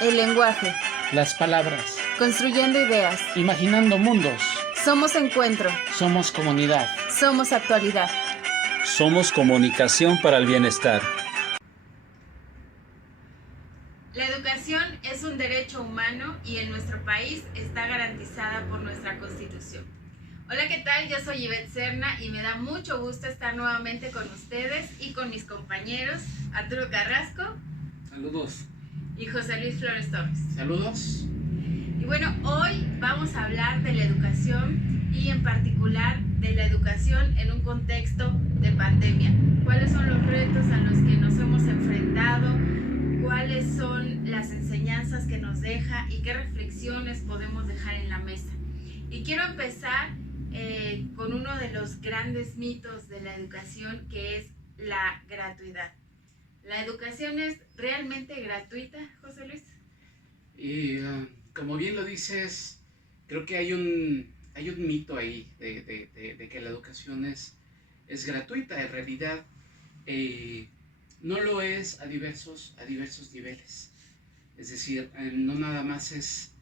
El lenguaje, Las palabras. construyendo ideas. Imaginando mundos. Somos encuentro, Somos comunidad. somos actualidad. Somos comunicación para el bienestar. La educación es un derecho humano y en nuestro país está garantizada por nuestra Constitución. Hola, ¿qué tal? Yo soy Ivette Serna y me da mucho gusto estar nuevamente con ustedes y con mis compañeros Arturo Carrasco Saludos. y José Luis Flores Torres. Saludos. Y bueno, hoy vamos a hablar de la educación y en particular de la educación en un contexto de pandemia. ¿Cuáles son los retos a los que nos hemos enfrentado? ¿Cuáles son las enseñanzas que nos deja y qué reflexiones podemos dejar en la mesa? Y quiero empezar con uno de los grandes mitos de la educación, que es la gratuidad. ¿La educación es realmente gratuita, José Luis? Y como bien lo dices, creo que hay un mito ahí de que la educación es gratuita. En realidad no lo es a diversos niveles. Es decir, no nada más es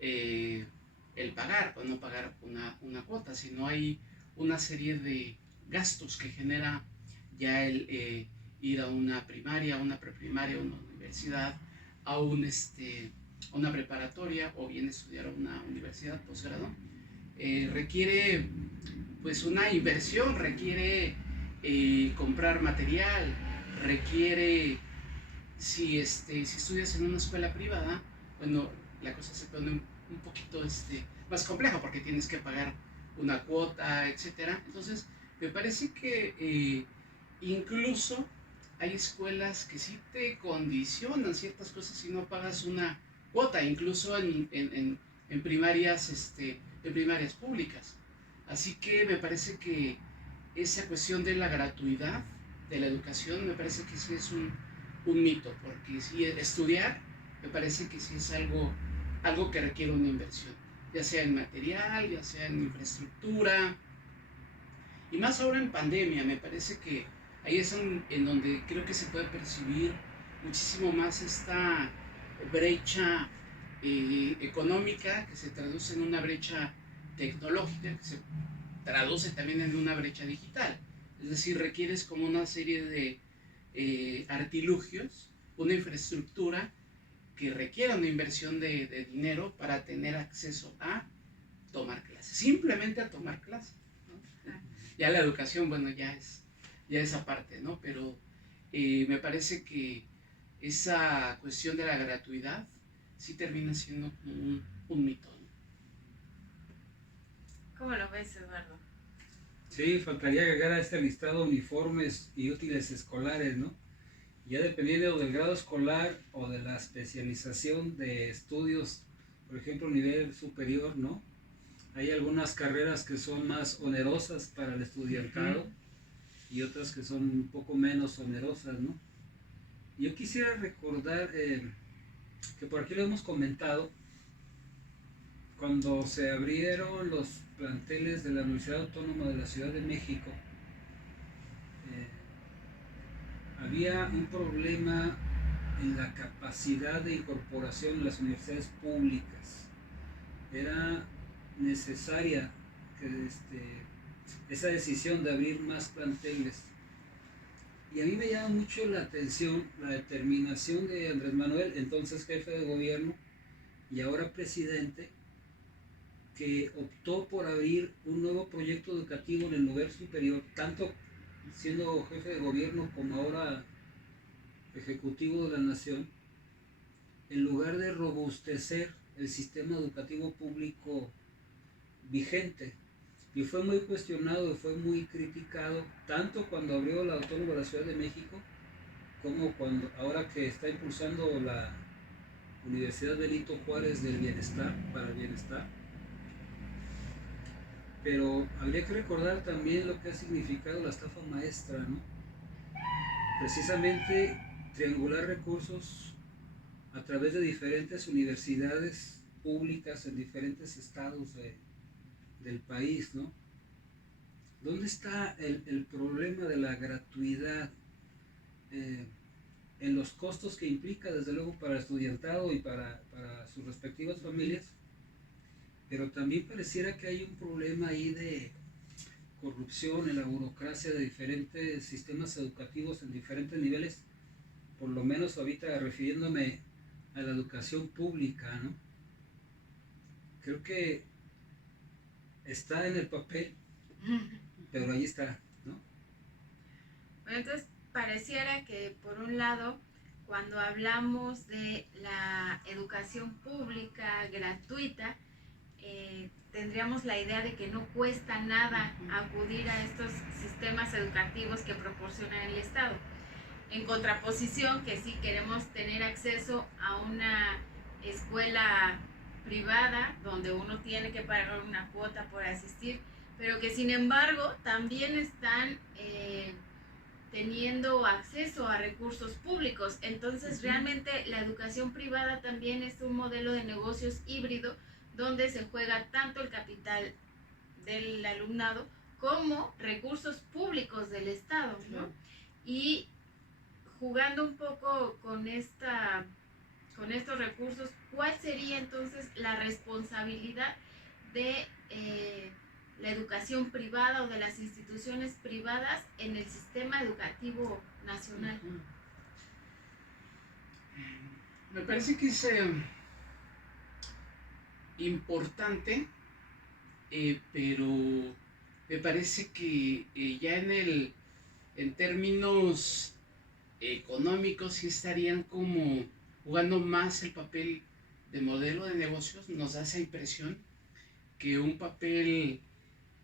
el pagar o no pagar una cuota, sino hay una serie de gastos que genera ya el ir a una primaria, a una preprimaria, a una universidad, a una preparatoria o bien estudiar a una universidad, posgrado. Requiere pues una inversión, requiere comprar material, requiere, si estudias en una escuela privada, bueno, la cosa se pone un poquito más compleja porque tienes que pagar una cuota, etcétera. Entonces, me parece que incluso hay escuelas que sí te condicionan ciertas cosas si no pagas una cuota, incluso en primarias, en primarias públicas. Así que me parece que esa cuestión de la gratuidad de la educación me parece que sí es un mito, porque sí, estudiar me parece que sí es algo que requiere una inversión, ya sea en material, ya sea en infraestructura, y más ahora en pandemia. Me parece que ahí es en donde creo que se puede percibir muchísimo más esta brecha económica, que se traduce en una brecha tecnológica, que se traduce también en una brecha digital. Es decir, requieres como una serie de artilugios, una infraestructura que requiere una inversión de dinero para tener acceso a tomar clases, simplemente a tomar clases, ¿no? Ya la educación, bueno, ya es aparte, ¿no? Pero me parece que esa cuestión de la gratuidad sí termina siendo como un mito, ¿no? ¿Cómo lo ves, Eduardo? Sí, faltaría agregar a este listado uniformes y útiles escolares, ¿no? Ya dependiendo del grado escolar o de la especialización de estudios, por ejemplo, nivel superior, ¿no? Hay algunas carreras que son más onerosas para el estudiantado y otras que son un poco menos onerosas, ¿no? Yo quisiera recordar que por aquí lo hemos comentado, cuando se abrieron los planteles de la Universidad Autónoma de la Ciudad de México, había un problema en la capacidad de incorporación en las universidades públicas. Era necesaria esa decisión de abrir más planteles. Y a mí me llama mucho la atención la determinación de Andrés Manuel, entonces jefe de gobierno y ahora presidente, que optó por abrir un nuevo proyecto educativo en el nivel superior, tanto siendo jefe de gobierno como ahora ejecutivo de la nación, en lugar de robustecer el sistema educativo público vigente. Y fue muy cuestionado y fue muy criticado, tanto cuando abrió la Autónoma de la Ciudad de México, como ahora que está impulsando la Universidad Benito Juárez del Bienestar, para el bienestar. Pero habría que recordar también lo que ha significado la estafa maestra, ¿no? Precisamente triangular recursos a través de diferentes universidades públicas en diferentes estados del país, ¿no? ¿Dónde está el problema de la gratuidad? en los costos que implica, desde luego, para el estudiantado y para sus respectivas familias, pero también pareciera que hay un problema ahí de corrupción en la burocracia de diferentes sistemas educativos en diferentes niveles, por lo menos ahorita refiriéndome a la educación pública, ¿no? Creo que está en el papel, pero ahí está, ¿no? Bueno, entonces pareciera que por un lado, cuando hablamos de la educación pública gratuita, tendríamos la idea de que no cuesta nada acudir a estos sistemas educativos que proporciona el Estado. En contraposición, que sí queremos tener acceso a una escuela privada donde uno tiene que pagar una cuota por asistir, pero que sin embargo también están teniendo acceso a recursos públicos. Entonces realmente la educación privada también es un modelo de negocios híbrido donde se juega tanto el capital del alumnado como recursos públicos del Estado, ¿no? Y jugando un poco con estos recursos, ¿cuál sería entonces la responsabilidad de la educación privada o de las instituciones privadas en el sistema educativo nacional? Me parece que es importante, pero me parece que ya en términos económicos sí estarían como jugando más el papel de modelo de negocios. Nos da esa impresión que un papel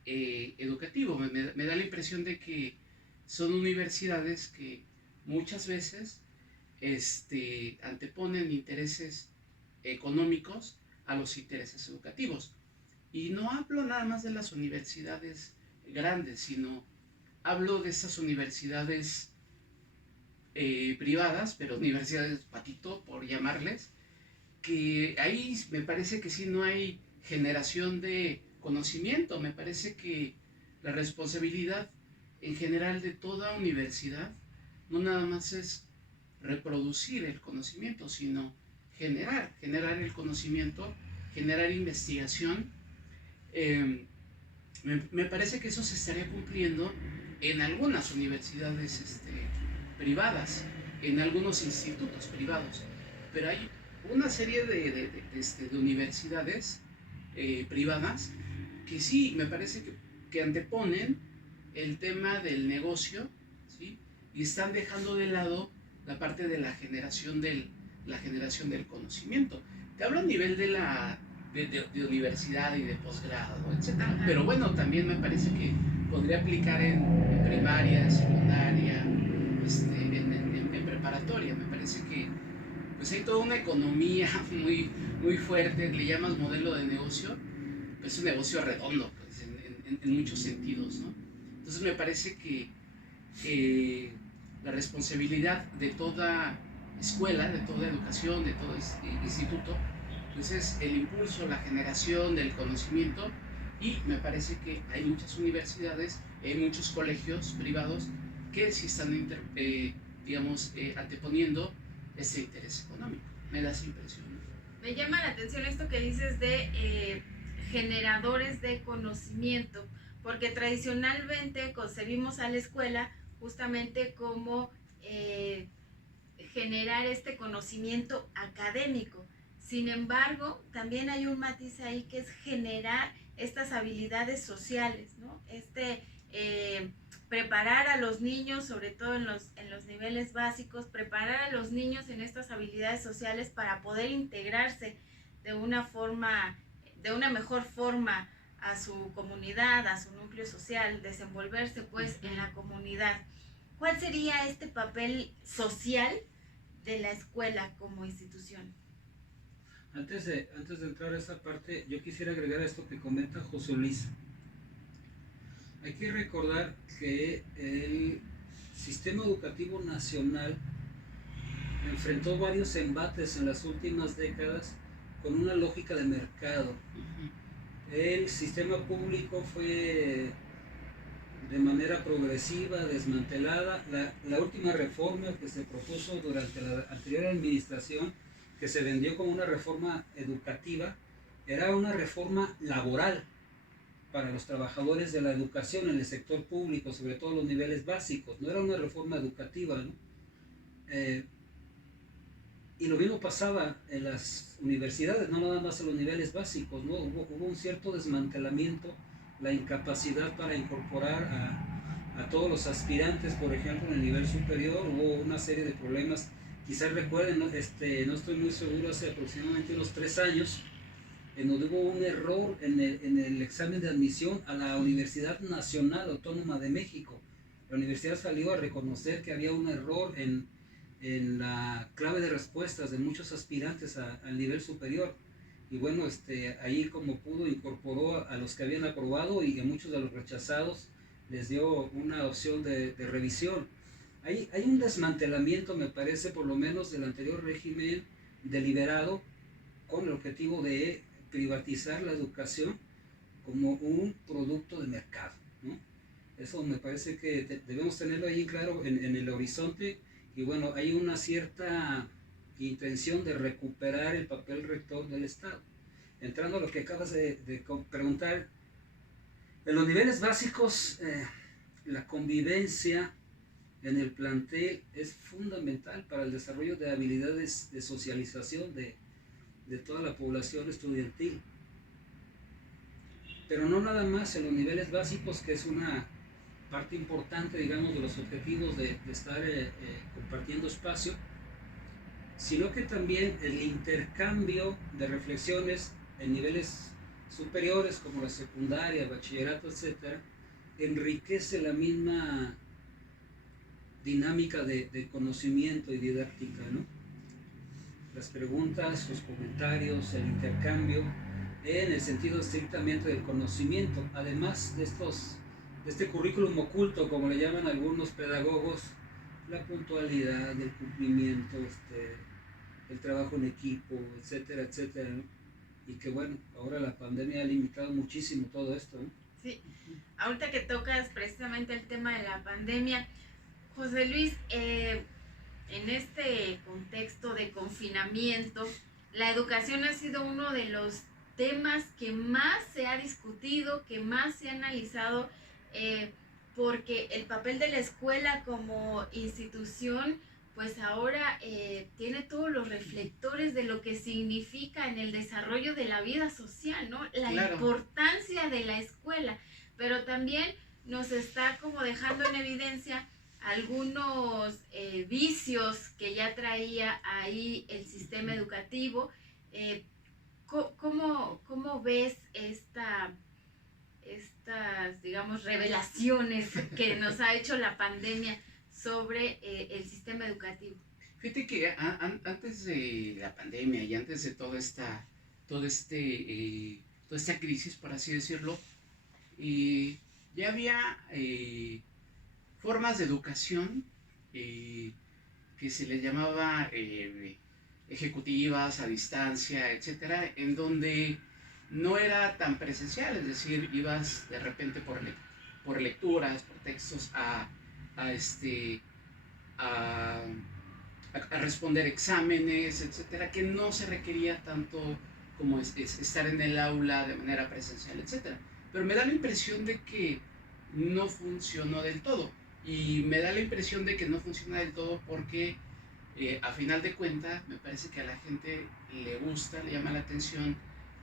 educativo. Me da la impresión de que son universidades que muchas veces anteponen intereses económicos a los intereses educativos. Y no hablo nada más de las universidades grandes, sino hablo de esas universidades privadas, pero universidades patito, por llamarles, que ahí me parece que sí no hay generación de conocimiento. Me parece que la responsabilidad en general de toda universidad no nada más es reproducir el conocimiento, sino generar el conocimiento, generar investigación. Me parece que eso se estaría cumpliendo en algunas universidades privadas, en algunos institutos privados, pero hay una serie de universidades privadas que sí, me parece que anteponen el tema del negocio, ¿sí? Y están dejando de lado la parte de la generación del conocimiento. Te hablo a nivel de universidad y de posgrado, etc. Pero bueno, también me parece que podría aplicar en primaria, secundaria, en preparatoria. Me parece que pues hay toda una economía muy, muy fuerte. Le llamas modelo de negocio, pues es un negocio redondo, pues, en muchos sentidos, ¿no? Entonces me parece que la responsabilidad de toda escuela, de toda educación, de todo instituto, pues es el impulso, la generación del conocimiento. Y me parece que hay muchas universidades, hay muchos colegios privados que sí están, anteponiendo ese interés económico. Me da esa impresión. Me llama la atención esto que dices de generadores de conocimiento, porque tradicionalmente concebimos a la escuela justamente como generar este conocimiento académico. Sin embargo, también hay un matiz ahí que es generar estas habilidades sociales, ¿no? Preparar a los niños, sobre todo en los niveles básicos, preparar a los niños en estas habilidades sociales para poder integrarse de una mejor forma a su comunidad, a su núcleo social, desenvolverse pues en la comunidad. ¿Cuál sería este papel social de la escuela como institución? Antes de entrar a esa parte, yo quisiera agregar esto que comenta José Luis. Hay que recordar que el sistema educativo nacional enfrentó varios embates en las últimas décadas con una lógica de mercado. El sistema público fue de manera progresiva, desmantelada. La última reforma que se propuso durante la anterior administración, que se vendió como una reforma educativa, era una reforma laboral para los trabajadores de la educación en el sector público, sobre todo los niveles básicos. No era una reforma educativa, ¿no? Y lo mismo pasaba en las universidades, no nada más en los niveles básicos, ¿no? Hubo un cierto desmantelamiento, la incapacidad para incorporar a todos los aspirantes, por ejemplo, en el nivel superior. Hubo una serie de problemas, quizás recuerden, ¿no? No estoy muy seguro, hace aproximadamente unos 3 años, en donde hubo un error en el examen de admisión a la Universidad Nacional Autónoma de México. La universidad salió a reconocer que había un error en la clave de respuestas de muchos aspirantes al nivel superior. Y bueno, ahí como pudo incorporó a los que habían aprobado, y a muchos de los rechazados les dio una opción de revisión. Hay un desmantelamiento, me parece, por lo menos del anterior régimen deliberado, con el objetivo de privatizar la educación como un producto de mercado, ¿no? Eso me parece que debemos tenerlo ahí claro en el horizonte. Y bueno, hay una cierta intención de recuperar el papel rector del Estado. Entrando a lo que acabas de preguntar, en los niveles básicos, la convivencia en el plantel es fundamental para el desarrollo de habilidades de socialización de toda la población estudiantil. Pero no nada más en los niveles básicos, que es una parte importante, digamos, de los objetivos de estar compartiendo espacio, sino que también el intercambio de reflexiones en niveles superiores como la secundaria, bachillerato, etcétera, enriquece la misma dinámica de conocimiento y didáctica, ¿no? Las preguntas, los comentarios, el intercambio en el sentido estrictamente del conocimiento, además de este currículum oculto, como le llaman algunos pedagogos, la puntualidad, el cumplimiento, el trabajo en equipo, etcétera, etcétera, ¿no? Y que bueno, ahora la pandemia ha limitado muchísimo todo esto, ¿no? Sí, ahorita que tocas precisamente el tema de la pandemia, José Luis, en este contexto de confinamiento, la educación ha sido uno de los temas que más se ha discutido, que más se ha analizado, porque el papel de la escuela como institución, pues ahora tiene todos los reflectores de lo que significa en el desarrollo de la vida social, ¿no? La Claro. importancia de la escuela, pero también nos está como dejando en evidencia algunos vicios que ya traía ahí el sistema educativo. ¿Cómo ves estas, digamos, revelaciones que nos ha hecho la pandemia sobre el sistema educativo? Fíjate que antes de la pandemia y antes de toda esta crisis, por así decirlo, ya había formas de educación que se les llamaba ejecutivas, a distancia, etcétera, en donde no era tan presencial, es decir, ibas de repente por lecturas, por textos a responder exámenes, etcétera, que no se requería tanto como estar en el aula de manera presencial, etcétera. Pero me da la impresión de que no funcionó del todo. Y me da la impresión de que no funciona del todo porque a final de cuentas me parece que a la gente le gusta, le llama la atención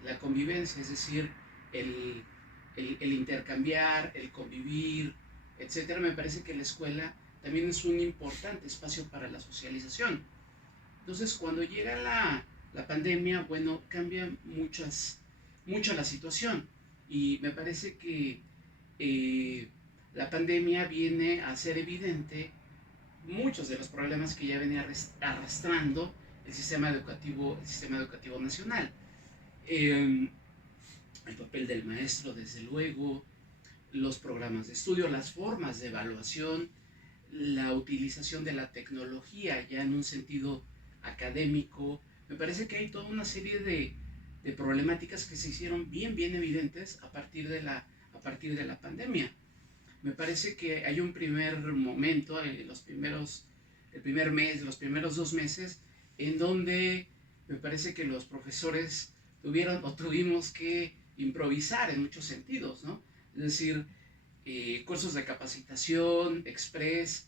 la convivencia, es decir, el intercambiar, el convivir, etcétera. Me parece que la escuela también es un importante espacio para la socialización. Entonces, cuando llega la pandemia, bueno, cambia mucho la situación. Y me parece que la pandemia viene a hacer evidente muchos de los problemas que ya venía arrastrando el sistema educativo nacional. El papel del maestro, desde luego, los programas de estudio, las formas de evaluación, la utilización de la tecnología ya en un sentido académico. Me parece que hay toda una serie de problemáticas que se hicieron bien evidentes a partir de la pandemia. me parece que hay un primer momento, el primer mes, los primeros 2 meses, en donde me parece que los profesores tuvimos que improvisar en muchos sentidos, ¿no? Es decir, cursos de capacitación, express,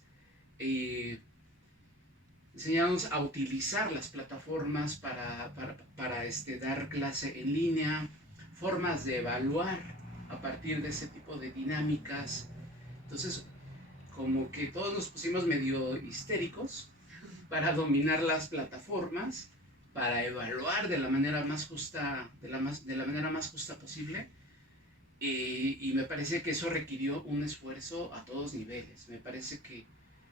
enseñamos a utilizar las plataformas para dar clase en línea, formas de evaluar a partir de ese tipo de dinámicas. Entonces, como que todos nos pusimos medio histéricos para dominar las plataformas, para evaluar de la manera más justa, de la manera más justa posible. Y me parece que eso requirió un esfuerzo a todos niveles. Me parece que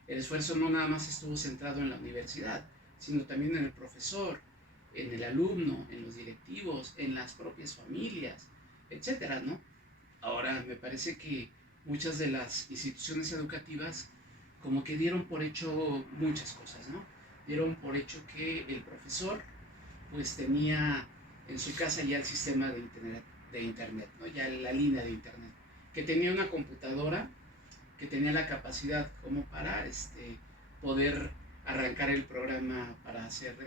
el esfuerzo no nada más estuvo centrado en la universidad, sino también en el profesor, en el alumno, en los directivos, en las propias familias, etcétera, ¿no? Ahora, me parece que muchas de las instituciones educativas como que dieron por hecho muchas cosas, ¿no? Dieron por hecho que el profesor pues tenía en su casa ya el sistema de internet, ¿no? Ya la línea de internet, que tenía una computadora, que tenía la capacidad como para poder arrancar el programa para hacer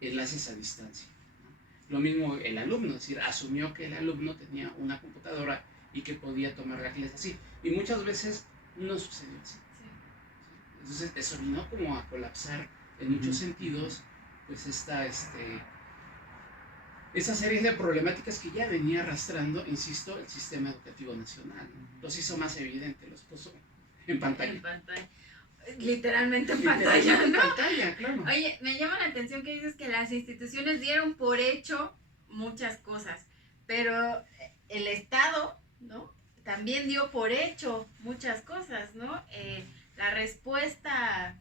enlaces a distancia, ¿no? Lo mismo el alumno, es decir, asumió que el alumno tenía una computadora y que podía tomar la clase así. Y muchas veces no sucedió así. Sí. Entonces eso vino como a colapsar en muchos sentidos, pues esa serie de problemáticas que ya venía arrastrando, insisto, el sistema educativo nacional, ¿no? Los hizo más evidentes, los puso en pantalla. En pantalla. Literalmente en pantalla, ¿no? En pantalla, claro. Oye, me llama la atención que dices que las instituciones dieron por hecho muchas cosas, pero el Estado, ¿no? También dio por hecho muchas cosas, ¿no? La respuesta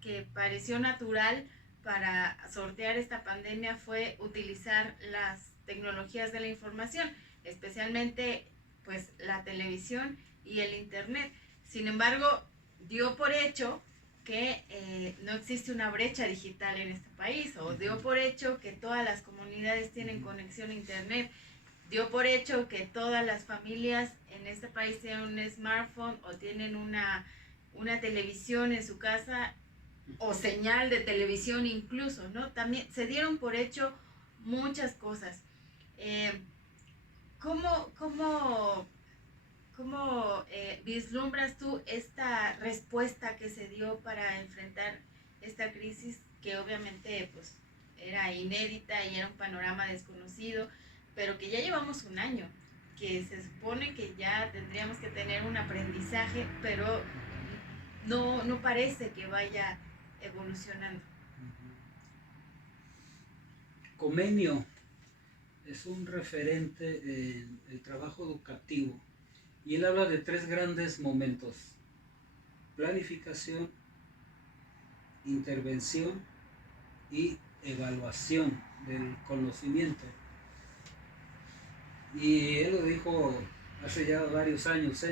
que pareció natural para sortear esta pandemia fue utilizar las tecnologías de la información, especialmente pues la televisión y el internet. Sin embargo, dio por hecho que no existe una brecha digital en este país, o dio por hecho que todas las comunidades tienen conexión a internet, dio por hecho que todas las familias en este país tienen un smartphone o tienen una televisión en su casa, o señal de televisión incluso, ¿no? También se dieron por hecho muchas cosas. ¿Cómo vislumbras tú esta respuesta que se dio para enfrentar esta crisis, que obviamente pues era inédita y era un panorama desconocido, pero que ya llevamos un año, que se supone que ya tendríamos que tener un aprendizaje, pero no parece que vaya evolucionando? Comenio es un referente en el trabajo educativo y él habla de 3 grandes momentos: planificación, intervención y evaluación del conocimiento. Y él lo dijo hace ya varios años,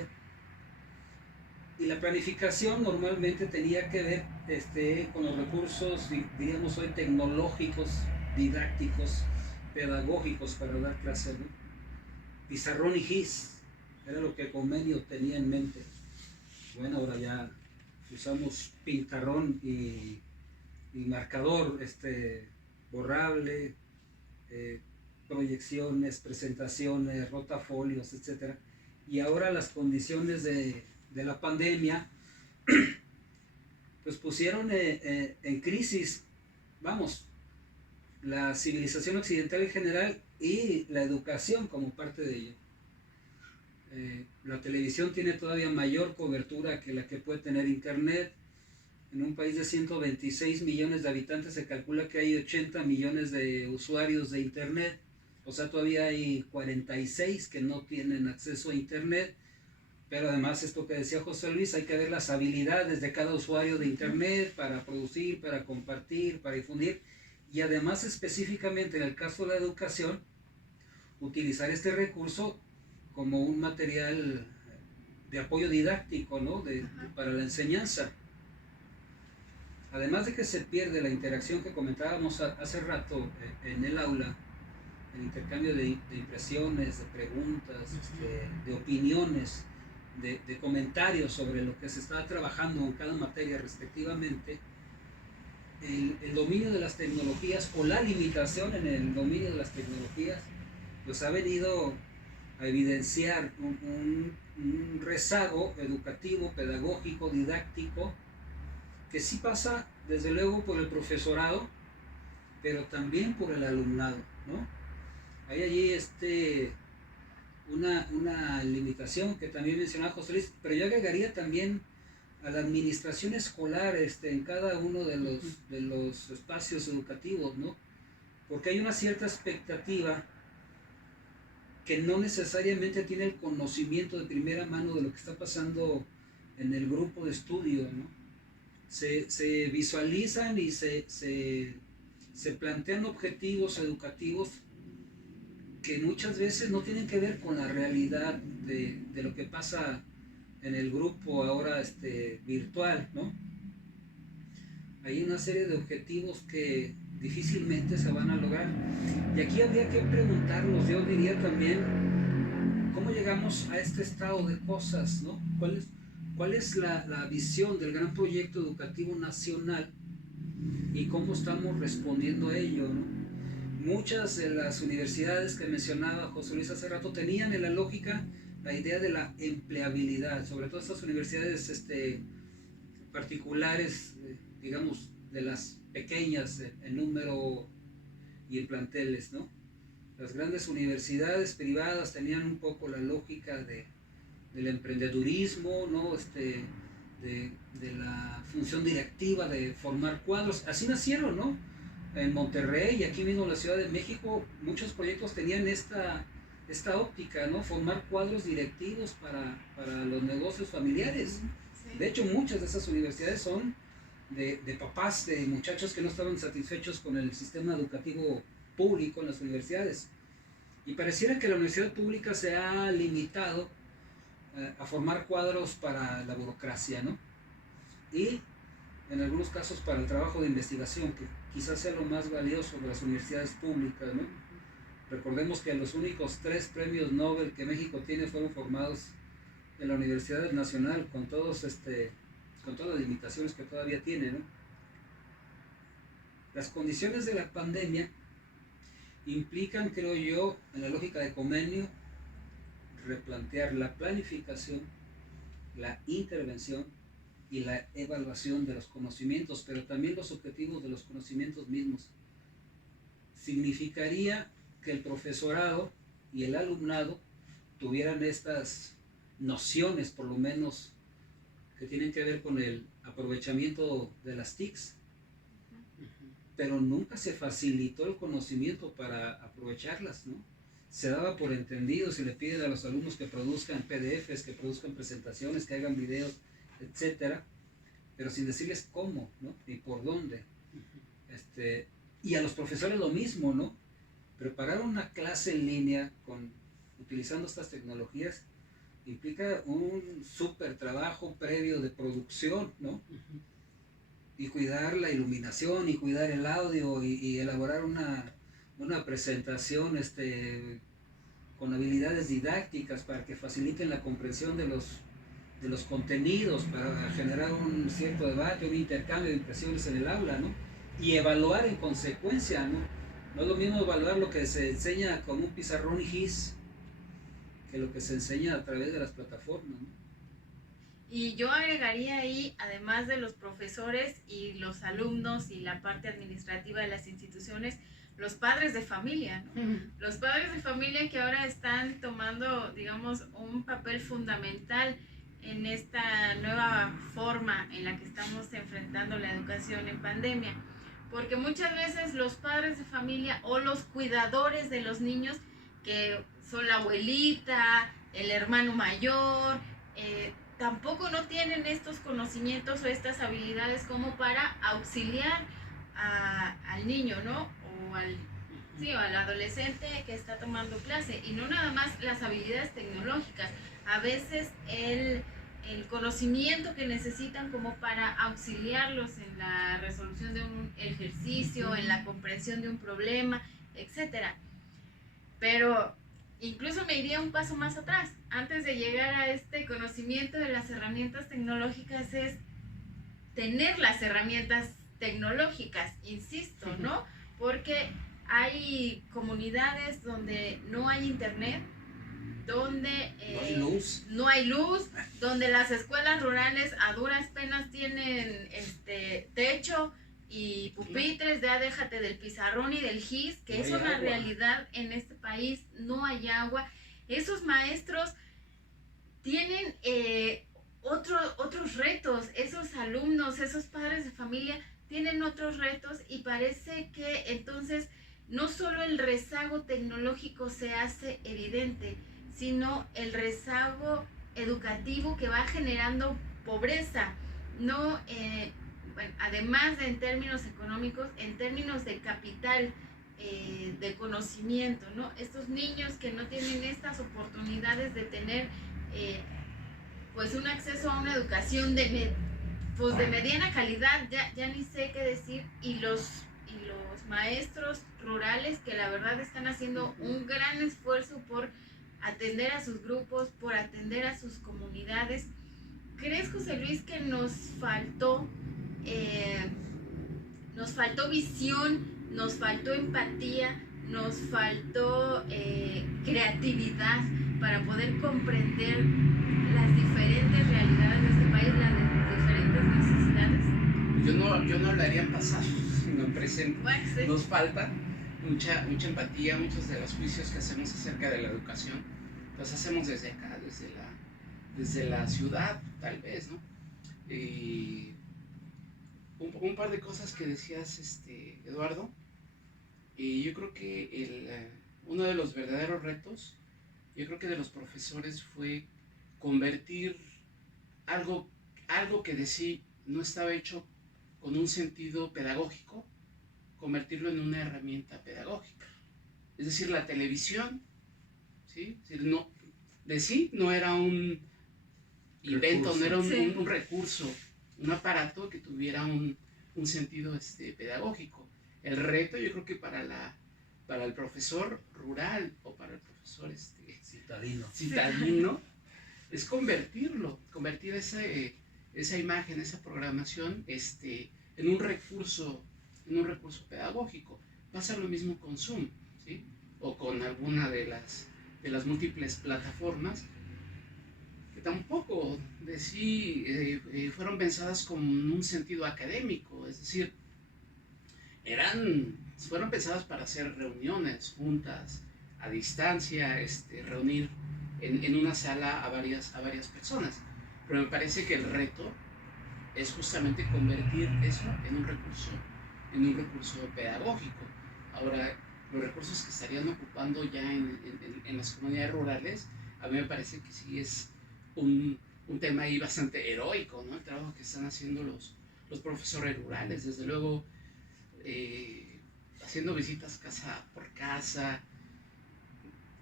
Y la planificación normalmente tenía que ver con los recursos, diríamos hoy, tecnológicos, didácticos, pedagógicos para dar clases, ¿no? Pizarrón y gis era lo que Comenio tenía en mente. Bueno, ahora ya usamos pintarrón y marcador borrable, proyecciones, presentaciones, rotafolios, etc. Y ahora las condiciones de la pandemia pues pusieron en crisis, la civilización occidental en general y la educación como parte de ello. La televisión tiene todavía mayor cobertura que la que puede tener internet. En un país de 126 millones de habitantes se calcula que hay 80 millones de usuarios de internet, o sea, todavía hay 46 que no tienen acceso a internet. Pero además, esto que decía José Luis, hay que ver las habilidades de cada usuario de internet para producir, para compartir, para difundir, y además específicamente en el caso de la educación, utilizar este recurso como un material de apoyo didáctico, ¿no? Para la enseñanza. Además de que se pierde la interacción que comentábamos hace rato en el aula, el intercambio de impresiones, de preguntas, de opiniones, de comentarios sobre lo que se estaba trabajando en cada materia respectivamente, el dominio de las tecnologías o la limitación en el dominio de las tecnologías, pues ha venido a evidenciar un rezago educativo, pedagógico, didáctico, que sí pasa desde luego por el profesorado, pero también por el alumnado, ¿no? Hay allí una limitación que también mencionaba José Luis, pero yo agregaría también a la administración escolar en cada uno de los espacios educativos, ¿no? Porque hay una cierta expectativa que no necesariamente tiene el conocimiento de primera mano de lo que está pasando en el grupo de estudio, ¿no? Se visualizan y se plantean objetivos educativos que muchas veces no tienen que ver con la realidad de lo que pasa en el grupo ahora virtual, ¿no? Hay una serie de objetivos que difícilmente se van a lograr. Y aquí habría que preguntarnos, yo diría también, ¿cómo llegamos a este estado de cosas, ¿no? ¿Cuál es la visión del gran proyecto educativo nacional y cómo estamos respondiendo a ello, ¿no? Muchas de las universidades que mencionaba José Luis hace rato tenían en la lógica la idea de la empleabilidad, sobre todo estas universidades particulares, digamos, de las pequeñas en número y en planteles, ¿no? Las grandes universidades privadas tenían un poco la lógica del emprendedurismo, ¿no? De la función directiva de formar cuadros. Así nacieron, ¿no? En Monterrey y aquí mismo en la Ciudad de México, muchos proyectos tenían esta óptica, ¿no? Formar cuadros directivos para los negocios familiares. Sí. De hecho, muchas de esas universidades son de papás de muchachos que no estaban satisfechos con el sistema educativo público en las universidades. Y pareciera que la universidad pública se ha limitado a formar cuadros para la burocracia, ¿no? Y en algunos casos para el trabajo de investigación, que quizás sea lo más valioso de las universidades públicas, ¿no? Recordemos que los únicos 3 premios Nobel que México tiene fueron formados en la Universidad Nacional, con todas las limitaciones que todavía tiene, ¿no? Las condiciones de la pandemia implican, creo yo, en la lógica de Comenio, replantear la planificación, la intervención y la evaluación de los conocimientos, pero también los objetivos de los conocimientos mismos. Significaría que el profesorado y el alumnado tuvieran estas nociones, por lo menos, que tienen que ver con el aprovechamiento de las TICs, pero nunca se facilitó el conocimiento para aprovecharlas, ¿no? Se daba por entendido, se le pide a los alumnos que produzcan PDFs, que produzcan presentaciones, que hagan videos, etcétera, pero sin decirles cómo, ¿no? Ni por dónde. Y a los profesores lo mismo, ¿no? Preparar una clase en línea utilizando estas tecnologías implica un súper trabajo previo de producción, ¿no? Y cuidar la iluminación y cuidar el audio y elaborar una presentación con habilidades didácticas para que faciliten la comprensión de los contenidos, para generar un cierto debate, un intercambio de impresiones en el aula, ¿no? Y evaluar en consecuencia, ¿no? No es lo mismo evaluar lo que se enseña con un pizarrón GIS que lo que se enseña a través de las plataformas, ¿no? Y yo agregaría ahí, además de los profesores y los alumnos y la parte administrativa de las instituciones, los padres de familia, ¿no? Los padres de familia que ahora están tomando, digamos, un papel fundamental en esta nueva forma en la que estamos enfrentando la educación en pandemia. Porque muchas veces los padres de familia o los cuidadores de los niños, que son la abuelita, el hermano mayor, tampoco no tienen estos conocimientos o estas habilidades como para auxiliar al niño, ¿no? O al adolescente que está tomando clase. Y no nada más las habilidades tecnológicas, a veces el conocimiento que necesitan como para auxiliarlos en la resolución de un ejercicio, en la comprensión de un problema, etcétera. Pero incluso me iría un paso más atrás. Antes de llegar a este conocimiento de las herramientas tecnológicas es tener las herramientas tecnológicas, insisto, ¿no? Porque hay comunidades donde no hay internet, donde no hay luz, donde las escuelas rurales a duras penas tienen techo y pupitres, ya déjate del pizarrón y del gis, que es una realidad en este país, no hay agua. Esos maestros tienen otros retos, esos alumnos, esos padres de familia tienen otros retos, y parece que entonces no solo el rezago tecnológico se hace evidente, sino el rezago educativo que va generando pobreza, no además de en términos económicos, en términos de capital, de conocimiento, ¿no? Estos niños que no tienen estas oportunidades de tener pues un acceso a una educación de mediana calidad, ya ni sé qué decir, y los maestros rurales que la verdad están haciendo un gran esfuerzo por atender a sus grupos, por atender a sus comunidades. ¿Crees, José Luis, que nos faltó visión, nos faltó empatía, nos faltó creatividad para poder comprender las diferentes realidades de este país, las diferentes necesidades? Yo no hablaría en pasado, sino en presente. Bueno, sí. Nos falta mucha empatía. Muchos de los juicios que hacemos acerca de la educación los hacemos desde acá, desde la ciudad, tal vez, ¿no? Un par de cosas que decías, Eduardo, y yo creo que uno de los verdaderos retos, yo creo que de los profesores, fue convertir algo que de sí no estaba hecho con un sentido pedagógico, convertirlo en una herramienta pedagógica. Es decir, la televisión, ¿sí? Es decir, de sí no era un invento, no era un recurso, un aparato que tuviera un sentido pedagógico. El reto, yo creo que para el profesor rural o para el profesor citadino es convertir esa imagen, esa programación en un recurso pedagógico. Pasa lo mismo con Zoom, ¿sí? O con alguna de las múltiples plataformas que tampoco de sí fueron pensadas con un sentido académico. Es decir, fueron pensadas para hacer reuniones, juntas, a distancia, reunir en una sala a varias personas. Pero me parece que el reto es justamente convertir eso en un recurso pedagógico. Ahora, los recursos que estarían ocupando ya en las comunidades rurales, a mí me parece que sí es un tema ahí bastante heroico, ¿no? El trabajo que están haciendo los profesores rurales, desde luego, haciendo visitas casa por casa,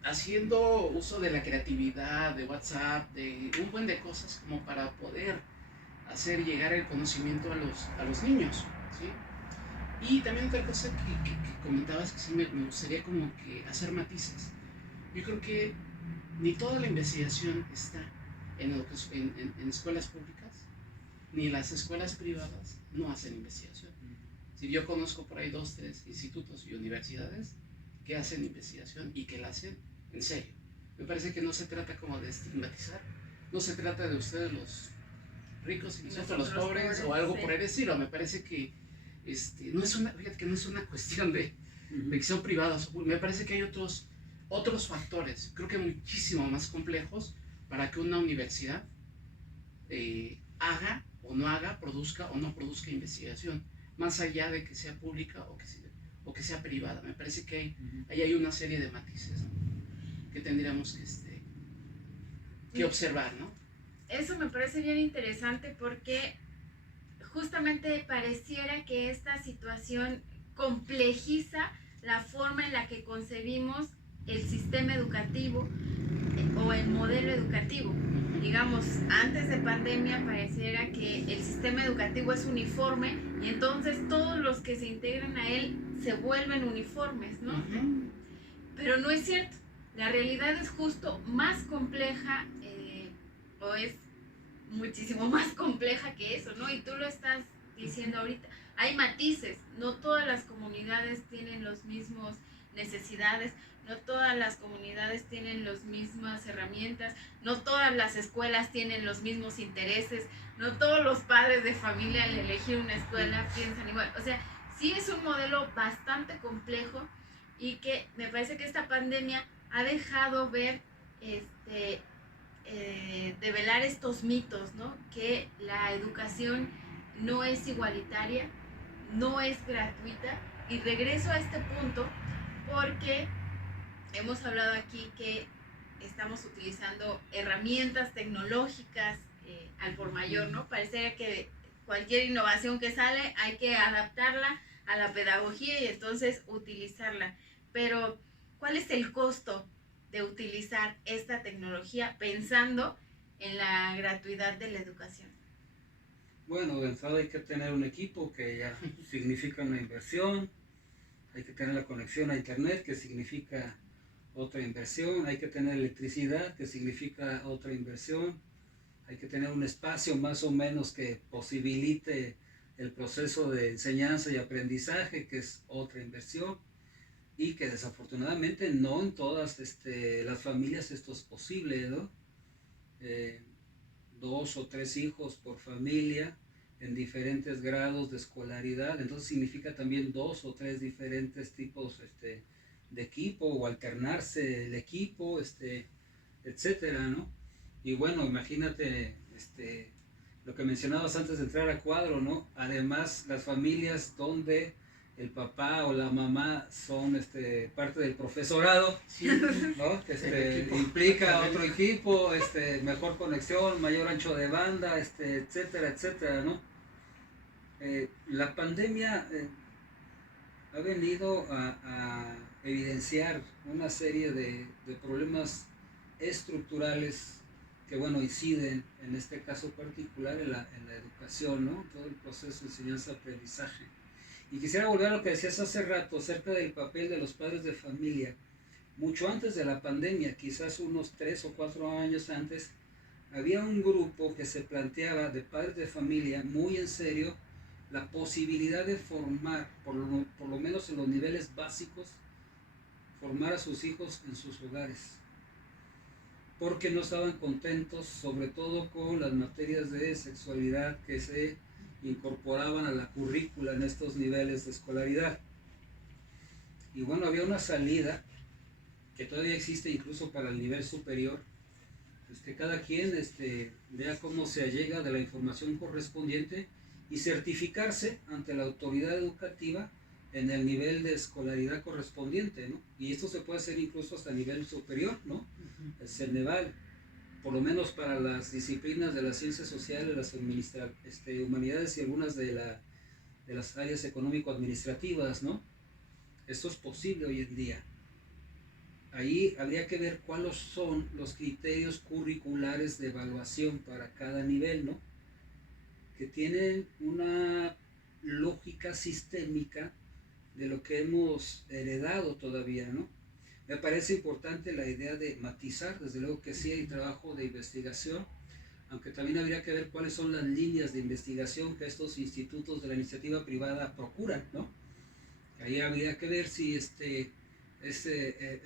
haciendo uso de la creatividad, de WhatsApp, de un buen de cosas como para poder hacer llegar el conocimiento a los niños, ¿sí? Y también otra cosa que comentabas, que sí me gustaría como que hacer matices. Yo creo que ni toda la investigación está en escuelas públicas, ni las escuelas privadas no hacen investigación. Si yo conozco por ahí 2, 3 institutos y universidades que hacen investigación y que la hacen en serio. Me parece que no se trata como de estigmatizar, no se trata de ustedes los ricos y nosotros los pobres o algo por el estilo. Me parece que no es una cuestión de que son privados. Me parece que hay otros factores, creo que muchísimo más complejos, para que una universidad haga o no haga, produzca o no produzca investigación, más allá de que sea pública o que sea privada. Me parece que ahí hay una serie de matices, ¿no?, que tendríamos que observar, ¿no? Eso me parece bien interesante, porque justamente pareciera que esta situación complejiza la forma en la que concebimos el sistema educativo o el modelo educativo. Digamos, antes de pandemia pareciera que el sistema educativo es uniforme y entonces todos los que se integran a él se vuelven uniformes, ¿no? Pero no es cierto. La realidad es justo más compleja o es muchísimo más compleja que eso, ¿no? Y tú lo estás diciendo ahorita. Hay matices, no todas las comunidades tienen las mismas necesidades, no todas las comunidades tienen las mismas herramientas, no todas las escuelas tienen los mismos intereses, no todos los padres de familia al elegir una escuela piensan igual. O sea, sí es un modelo bastante complejo y que me parece que esta pandemia ha dejado ver, develar estos mitos, ¿no? Que la educación no es igualitaria, no es gratuita. Y regreso a este punto porque hemos hablado aquí que estamos utilizando herramientas tecnológicas al por mayor, ¿no? Parece que cualquier innovación que sale hay que adaptarla a la pedagogía y entonces utilizarla. Pero, ¿cuál es el costo de utilizar esta tecnología pensando en la gratuidad de la educación? Bueno, de entrada hay que tener un equipo que ya significa una inversión, hay que tener la conexión a internet que significa otra inversión, hay que tener electricidad que significa otra inversión, hay que tener un espacio más o menos que posibilite el proceso de enseñanza y aprendizaje, que es otra inversión, y que desafortunadamente no en todas las familias esto es posible, ¿no? 2 o 3 hijos por familia en diferentes grados de escolaridad, entonces significa también 2 o 3 diferentes tipos de equipo o alternarse el equipo, etcétera, ¿no? Y bueno, imagínate lo que mencionabas antes de entrar a cuadro, ¿no? Además, las familias donde el papá o la mamá son parte del profesorado, Sí, ¿no? Implica otro equipo, mejor conexión, mayor ancho de banda, etcétera, etcétera, ¿no? La pandemia ha venido a evidenciar una serie de problemas estructurales que, bueno, inciden en este caso particular en la educación, ¿no? Todo el proceso de enseñanza-aprendizaje. Y quisiera volver a lo que decías hace rato acerca del papel de los padres de familia. Mucho antes de la pandemia, quizás unos 3 o 4 años antes, había un grupo que se planteaba de padres de familia muy en serio la posibilidad de formar, por lo menos en los niveles básicos, formar a sus hijos en sus hogares, porque no estaban contentos, sobre todo con las materias de sexualidad que se incorporaban a la currícula en estos niveles de escolaridad. Y bueno, había una salida que todavía existe incluso para el nivel superior, que cada quien vea cómo se allega de la información correspondiente y certificarse ante la autoridad educativa en el nivel de escolaridad correspondiente, ¿no? Y esto se puede hacer incluso hasta nivel superior, ¿no? El CENEVAL, por lo menos para las disciplinas de las ciencias sociales, las humanidades y algunas de las áreas económico-administrativas, ¿no? Esto es posible hoy en día. Ahí habría que ver cuáles son los criterios curriculares de evaluación para cada nivel, ¿no? Que tienen una lógica sistémica de lo que hemos heredado todavía, ¿no? Me parece importante la idea de matizar, desde luego que sí hay trabajo de investigación, aunque también habría que ver cuáles son las líneas de investigación que estos institutos de la iniciativa privada procuran, ¿no? Ahí habría que ver si es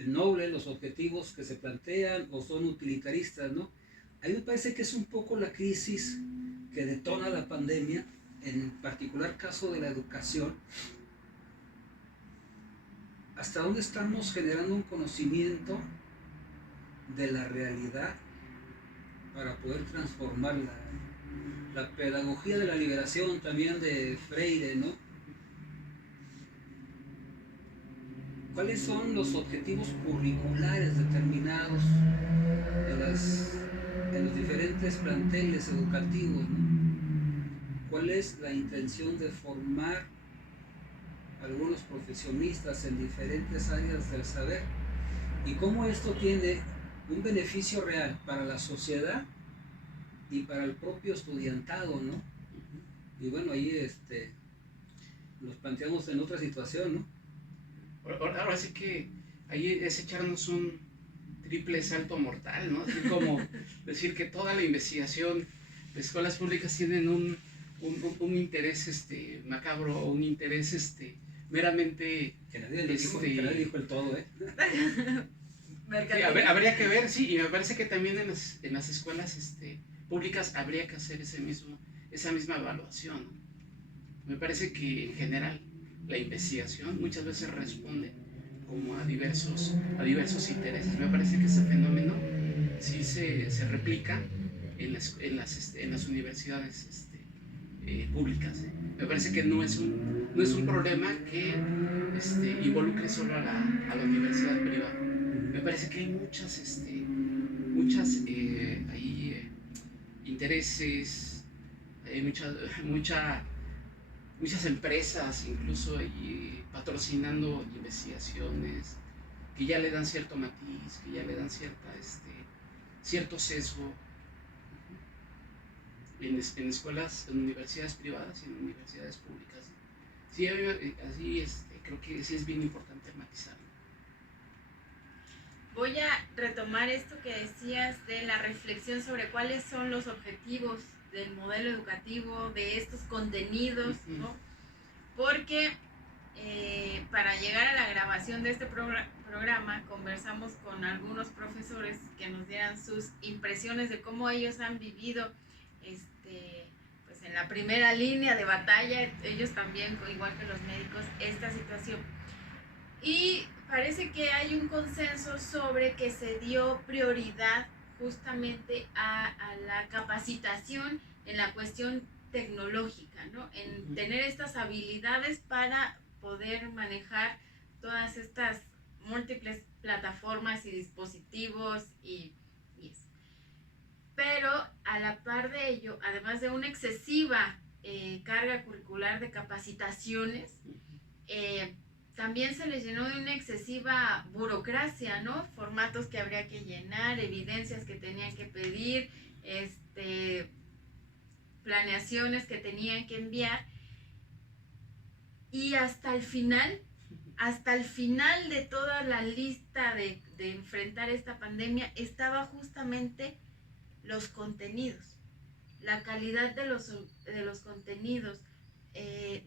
noble los objetivos que se plantean o son utilitaristas, ¿no? A mí me parece que es un poco la crisis que detona la pandemia, en particular caso de la educación. ¿Hasta dónde estamos generando un conocimiento de la realidad para poder transformarla? La pedagogía de la liberación también de Freire, ¿no? ¿Cuáles son los objetivos curriculares determinados en los diferentes planteles educativos, ¿no? ¿Cuál es la intención de formar algunos profesionistas en diferentes áreas del saber? Y cómo esto tiene un beneficio real para la sociedad y para el propio estudiantado, ¿no? Y bueno, ahí nos planteamos en otra situación, ¿no? Ahora sí que ahí es echarnos triple salto mortal, ¿no? Así como decir que toda la investigación de escuelas públicas tienen un interés macabro, o un interés meramente... Que nadie dijo el todo, ¿eh? Sí, habría que ver, sí, y me parece que también en las escuelas públicas habría que hacer esa misma evaluación, ¿no? Me parece que en general la investigación muchas veces responde como a diversos intereses. Me parece que ese fenómeno sí se replica en las universidades públicas. Me parece que no es un problema que involucre solo a la universidad privada. Me parece que hay muchas ahí, intereses, hay muchas empresas incluso ahí patrocinando investigaciones que ya le dan cierto matiz, que ya le dan cierto sesgo en escuelas, en universidades privadas y en universidades públicas. Sí, así creo que sí es bien importante matizarlo. Voy a retomar esto que decías de la reflexión sobre cuáles son los objetivos del modelo educativo, de estos contenidos, ¿no? Porque para llegar a la grabación de este programa conversamos con algunos profesores que nos dieran sus impresiones de cómo ellos han vivido pues en la primera línea de batalla, ellos también, igual que los médicos, esta situación. Y parece que hay un consenso sobre que se dio prioridad justamente a la capacitación en la cuestión tecnológica, ¿no? En tener estas habilidades para poder manejar todas estas múltiples plataformas y dispositivos y eso. Pero a la par de ello, además de una excesiva carga curricular de capacitaciones, también se les llenó de una excesiva burocracia, ¿no? Formatos que habría que llenar, evidencias que tenían que pedir, planeaciones que tenían que enviar. Y hasta el final de toda la lista de enfrentar esta pandemia, estaba justamente los contenidos, la calidad de los contenidos.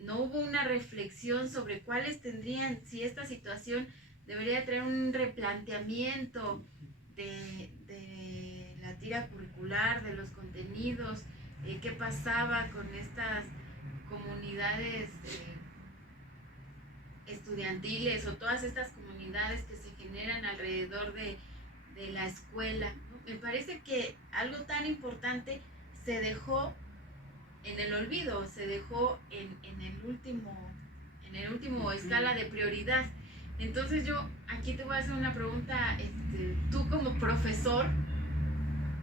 No hubo una reflexión sobre cuáles tendrían, si esta situación debería traer un replanteamiento de la tira curricular, de los contenidos, qué pasaba con estas comunidades estudiantiles o todas estas comunidades que se generan alrededor de la escuela, ¿no? Me parece que algo tan importante se dejó en el olvido, se dejó en el último escala de prioridad. Entonces yo aquí te voy a hacer una pregunta, tú como profesor,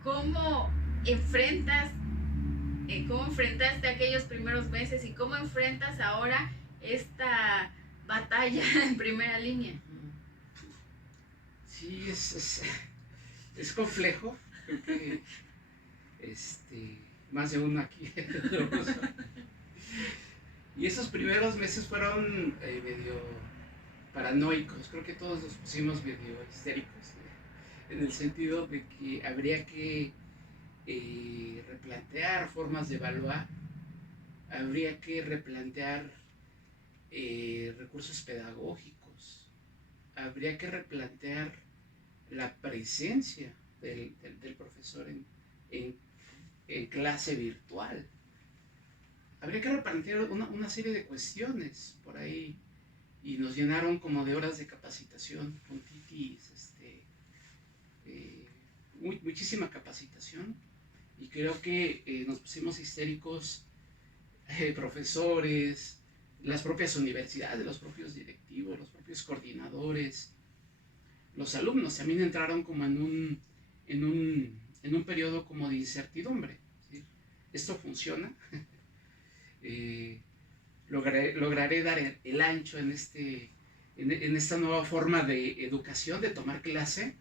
¿cómo enfrentaste aquellos primeros meses y cómo enfrentas ahora esta batalla en primera línea? Sí, es complejo, creo que más de uno aquí. Y esos primeros meses fueron medio paranoicos, creo que todos nos pusimos medio histéricos, en el sentido de que habría que replantear formas de evaluar, habría que replantear recursos pedagógicos, habría que replantear la presencia del profesor en clase virtual. Habría que replantear una serie de cuestiones por ahí, y nos llenaron como de horas de capacitación con titis, muchísima capacitación, y creo que nos pusimos histéricos, profesores, las propias universidades, los propios directivos, los propios coordinadores, los alumnos también entraron como en un periodo como de incertidumbre, ¿sí? ¿Esto funciona? ¿Lograré dar el ancho en esta nueva forma de educación, de tomar clase?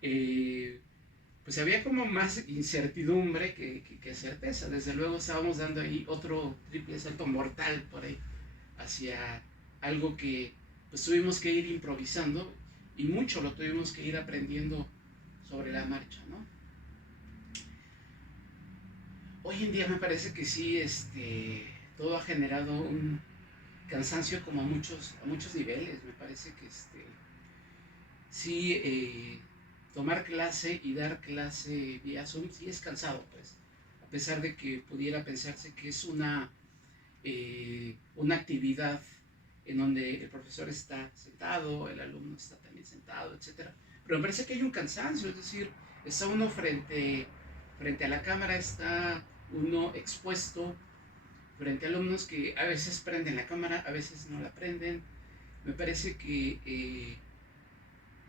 Pues había como más incertidumbre que certeza. Desde luego estábamos dando ahí otro triple salto mortal por ahí hacia algo que pues tuvimos que ir improvisando, y mucho lo tuvimos que ir aprendiendo sobre la marcha, ¿no? Hoy en día me parece que sí, todo ha generado un cansancio como a muchos niveles. Me parece que sí, tomar clase y dar clase vía Zoom sí es cansado, pues, a pesar de que pudiera pensarse que es una actividad en donde el profesor está sentado, el alumno está también sentado, etcétera. Pero me parece que hay un cansancio, es decir, está uno frente a la cámara, está uno expuesto frente a alumnos que a veces prenden la cámara, a veces no la prenden. Me parece que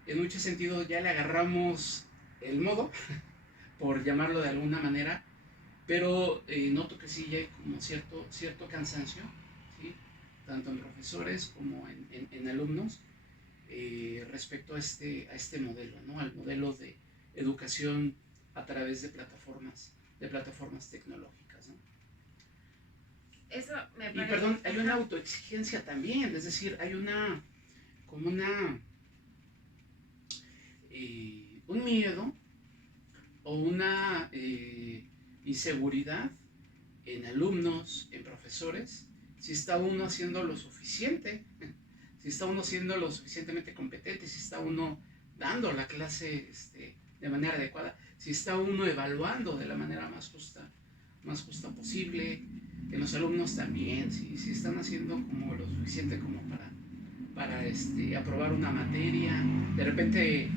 en muchos sentidos ya le agarramos el modo, por llamarlo de alguna manera, pero noto que sí ya hay como cierto cansancio, ¿sí? Tanto en profesores como en alumnos, respecto a este modelo, ¿no? Al modelo de educación a través de plataformas tecnológicas, ¿no? Eso me Y parece. perdón, hay una autoexigencia también, es decir, hay un miedo o una inseguridad en alumnos, en profesores, si está uno haciendo lo suficiente, si está uno siendo lo suficientemente competente, si está uno dando la clase de manera adecuada, si está uno evaluando de la manera más justa posible, en los alumnos también, si están haciendo como lo suficiente como para aprobar una materia. De repente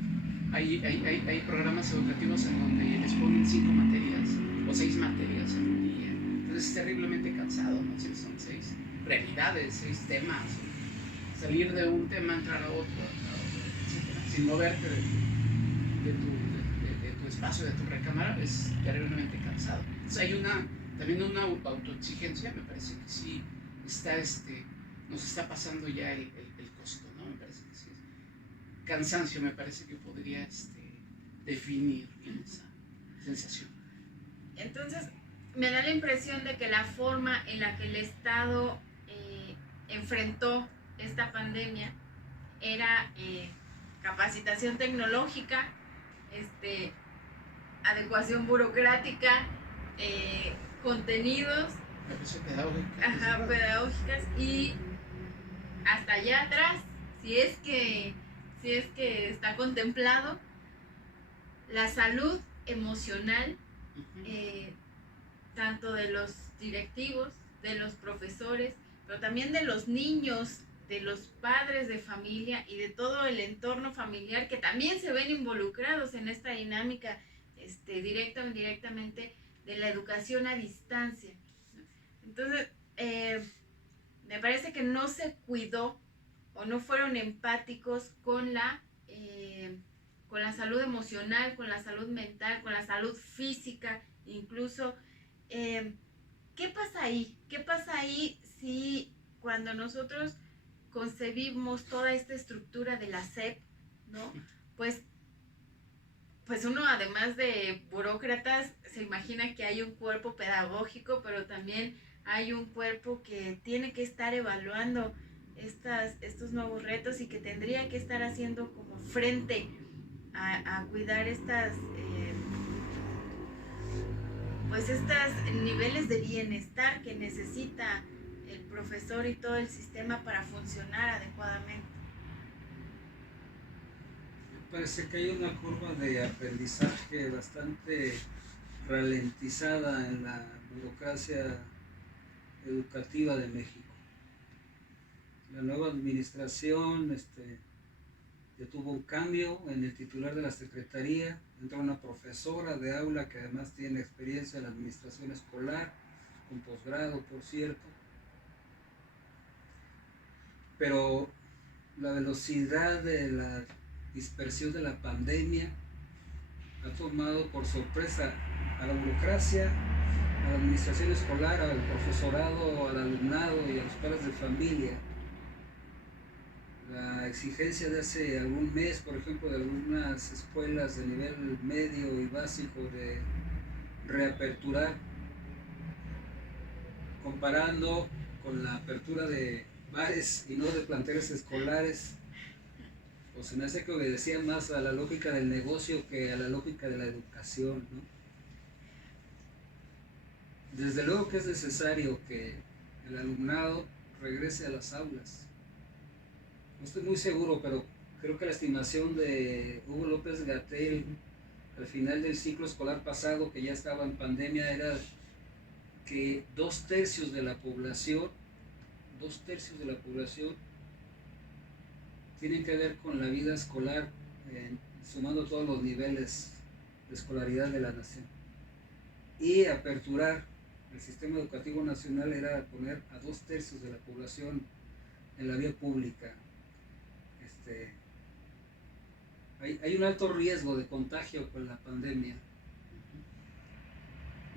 hay programas educativos en donde les ponen 5 materias o 6 materias en un día. Entonces es terriblemente cansado, ¿no? Si son 6 realidades, 6 temas. Salir de un tema, entrar a otro, etc. Sin moverte de tu espacio, de tu recámara, es terriblemente cansado. Entonces hay también una autoexigencia, me parece que sí nos está pasando ya el costo, ¿no? Me parece que sí es cansancio, me parece que podría definir bien esa sensación. Entonces, me da la impresión de que la forma en la que el Estado enfrentó esta pandemia era capacitación tecnológica, adecuación burocrática, contenidos, pedagógicas, y hasta allá atrás, si es que está contemplado, la salud emocional, tanto de los directivos, de los profesores, pero también de los niños, de los padres de familia y de todo el entorno familiar, que también se ven involucrados en esta dinámica, directa o indirectamente, de la educación a distancia. Entonces, me parece que no se cuidó o no fueron empáticos con la salud emocional, con la salud mental, con la salud física, incluso. ¿Qué pasa ahí? ¿Qué pasa ahí si cuando nosotros concebimos toda esta estructura de la SEP, ¿no? Pues uno, además de burócratas, se imagina que hay un cuerpo pedagógico, pero también hay un cuerpo que tiene que estar evaluando estos nuevos retos y que tendría que estar haciendo como frente a cuidar estos niveles de bienestar que necesita el profesor y todo el sistema para funcionar adecuadamente. Me parece que hay una curva de aprendizaje bastante ralentizada en la burocracia educativa de México. La nueva administración ya tuvo un cambio en el titular de la secretaría, entró una profesora de aula que además tiene experiencia en la administración escolar, con posgrado, por cierto. Pero la velocidad de la dispersión de la pandemia ha tomado por sorpresa a la burocracia, a la administración escolar, al profesorado, al alumnado y a los padres de familia. La exigencia de hace algún mes, por ejemplo, de algunas escuelas de nivel medio y básico de reaperturar, comparando con la apertura de bares y no de planteles escolares, o se me hace que obedecía más a la lógica del negocio que a la lógica de la educación, ¿no? Desde luego que es necesario que el alumnado regrese a las aulas. No estoy muy seguro, pero creo que la estimación de Hugo López-Gatell al final del ciclo escolar pasado, que ya estaba en pandemia, era que 2/3 de la población, 2/3 de la población tienen que ver con la vida escolar, sumando todos los niveles de escolaridad de la nación. Y aperturar el sistema educativo nacional era poner a 2/3 de la población en la vía pública. Hay un alto riesgo de contagio con la pandemia.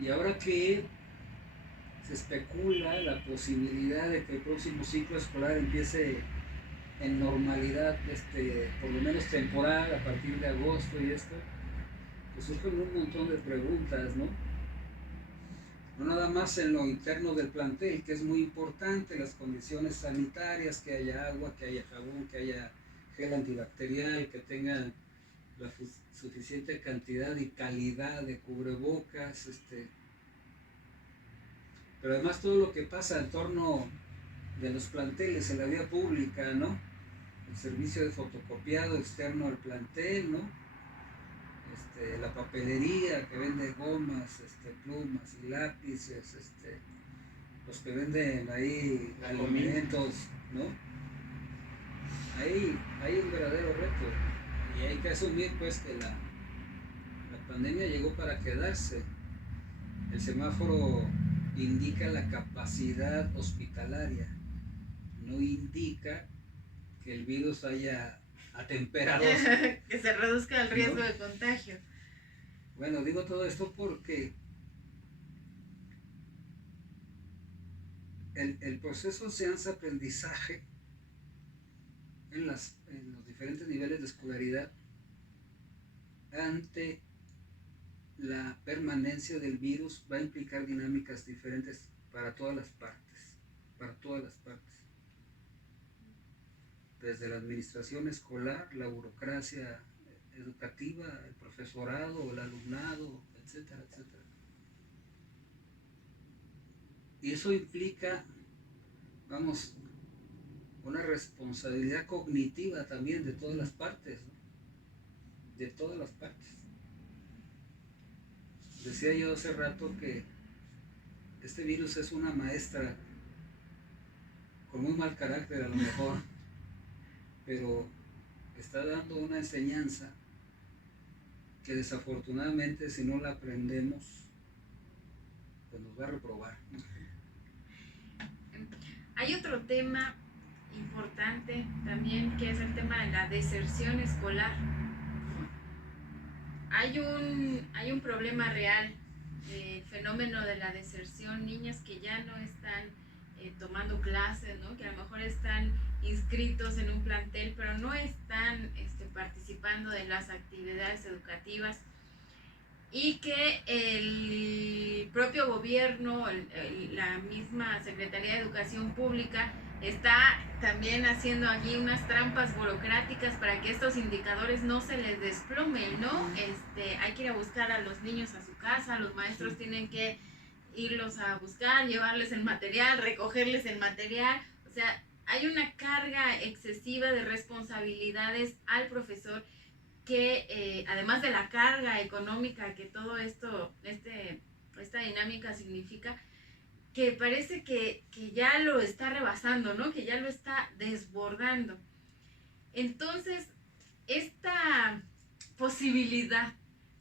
Y ahora que se especula la posibilidad de que el próximo ciclo escolar empiece en normalidad, por lo menos temporal, a partir de agosto y esto, pues surgen un montón de preguntas, ¿no? No nada más en lo interno del plantel, que es muy importante, las condiciones sanitarias, que haya agua, que haya jabón, que haya gel antibacterial, que tenga la suficiente cantidad y calidad de cubrebocas, pero además todo lo que pasa en torno de los planteles en la vía pública, ¿no? El servicio de fotocopiado externo al plantel, ¿no? La papelería que vende gomas, plumas y lápices, los que venden ahí alimentos, ¿no? Hay un verdadero reto y hay que asumir pues que la pandemia llegó para quedarse. El semáforo indica la capacidad hospitalaria, no indica que el virus haya atemperado. Que se reduzca el riesgo, ¿no?, de contagio. Bueno, digo todo esto porque el proceso de enseñanza-aprendizaje en los diferentes niveles de escolaridad ante la permanencia del virus va a implicar dinámicas diferentes para todas las partes, desde la administración escolar, la burocracia educativa, el profesorado, el alumnado, etcétera, etcétera. Y eso implica, vamos, una responsabilidad cognitiva también de todas las partes, ¿no? De todas las partes. Decía yo hace rato que este virus es una maestra con muy mal carácter a lo mejor, pero está dando una enseñanza que desafortunadamente si no la aprendemos, pues nos va a reprobar. Hay otro tema importante también, que es el tema de la deserción escolar. Hay un problema real, el fenómeno de la deserción, niñas que ya no están tomando clases, ¿no?, que a lo mejor están inscritos en un plantel, pero no están participando de las actividades educativas, y que el propio gobierno, la misma Secretaría de Educación Pública, está también haciendo allí unas trampas burocráticas para que estos indicadores no se les desplomen, ¿no? Hay que ir a buscar a los niños a su casa, los maestros tienen que irlos a buscar, llevarles el material, recogerles el material, o sea, hay una carga excesiva de responsabilidades al profesor que, además de la carga económica que todo esto, esta dinámica significa, que parece que ya lo está rebasando, ¿no?, que ya lo está desbordando. Entonces, esta posibilidad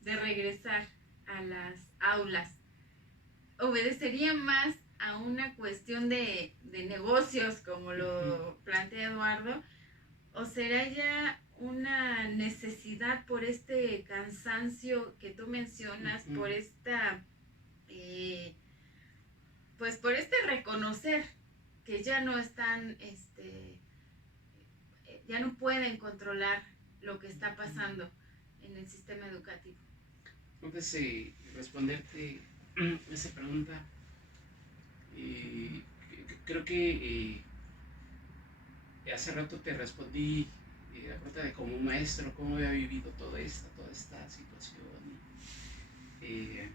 de regresar a las aulas obedecería más a una cuestión de negocios, como lo plantea Eduardo, o será ya una necesidad por este cansancio que tú mencionas, por esta pues por este reconocer que ya no están ya no pueden controlar lo que está pasando en el sistema educativo. Entonces, responderte esa pregunta, creo que hace rato te respondí acuérdate como maestro, cómo había vivido toda esta situación, qué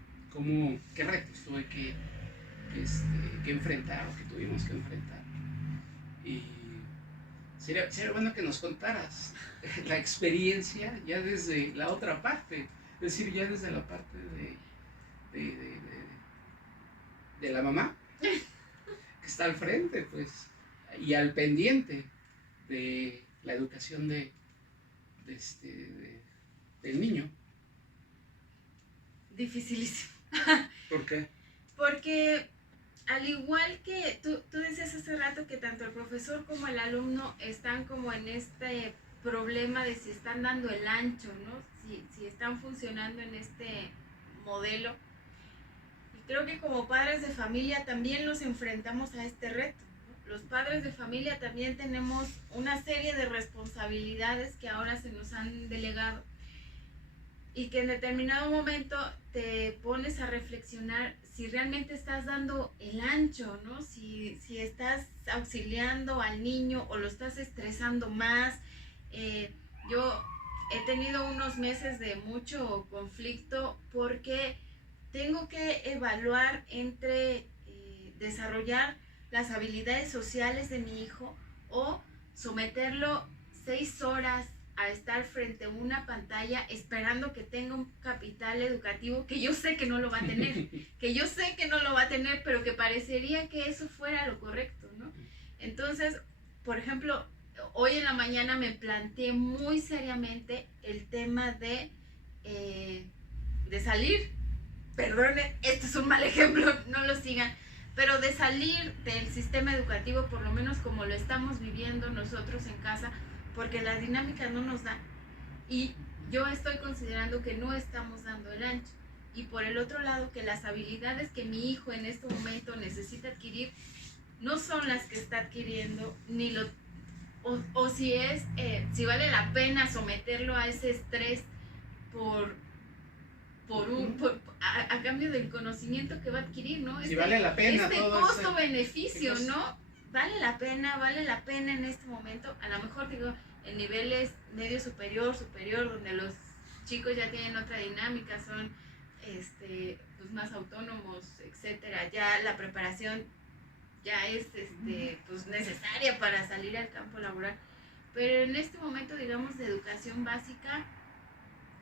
retos tuve que enfrentar o que tuvimos que enfrentar. Y sería bueno que nos contaras la experiencia ya desde la otra parte, es decir, ya desde la parte de, de, de, de la mamá que está al frente, pues, y al pendiente de la educación del niño. Dificilísimo. ¿Por qué? Porque al igual que tú decías hace rato que tanto el profesor como el alumno están como en este problema de si están dando el ancho, ¿no? Si están funcionando en este modelo. Y creo que como padres de familia también los enfrentamos a este reto, ¿no? Los padres de familia también tenemos una serie de responsabilidades que ahora se nos han delegado y que en determinado momento te pones a reflexionar si realmente estás dando el ancho, ¿no? Si estás auxiliando al niño o lo estás estresando más. Yo he tenido unos meses de mucho conflicto porque tengo que evaluar entre desarrollar las habilidades sociales de mi hijo o someterlo 6 horas a estar frente a una pantalla esperando que tenga un capital educativo que yo sé que no lo va a tener, pero que parecería que eso fuera lo correcto, ¿no? Entonces, por ejemplo, hoy en la mañana me planteé muy seriamente el tema de salir, perdone, esto es un mal ejemplo, no lo sigan, pero de salir del sistema educativo, por lo menos como lo estamos viviendo nosotros en casa, porque las dinámicas no nos dan y yo estoy considerando que no estamos dando el ancho. Y por el otro lado, que las habilidades que mi hijo en este momento necesita adquirir no son las que está adquiriendo, o si vale la pena someterlo a ese estrés a cambio del conocimiento que va a adquirir, ¿no? Si vale la pena todo costo-beneficio, ¿no? Vale la pena en este momento, a lo mejor digo, en niveles medio superior, donde los chicos ya tienen otra dinámica, son pues más autónomos, etcétera, ya la preparación ya es pues necesaria para salir al campo laboral, pero en este momento, digamos, de educación básica,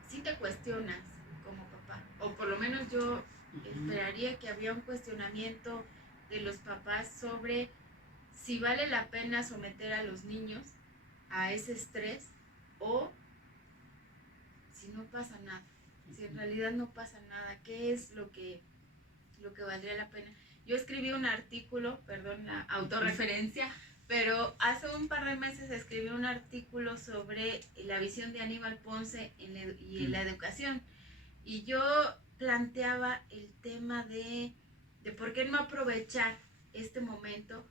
sí te cuestionas como papá, o por lo menos yo esperaría que había un cuestionamiento de los papás sobre si vale la pena someter a los niños a ese estrés o si no pasa nada, si en realidad no pasa nada, ¿qué es lo que valdría la pena? Yo escribí un artículo, perdón la autorreferencia, pero hace un par de meses escribí un artículo sobre la visión de Aníbal Ponce en la educación, y yo planteaba el tema de por qué no aprovechar este momento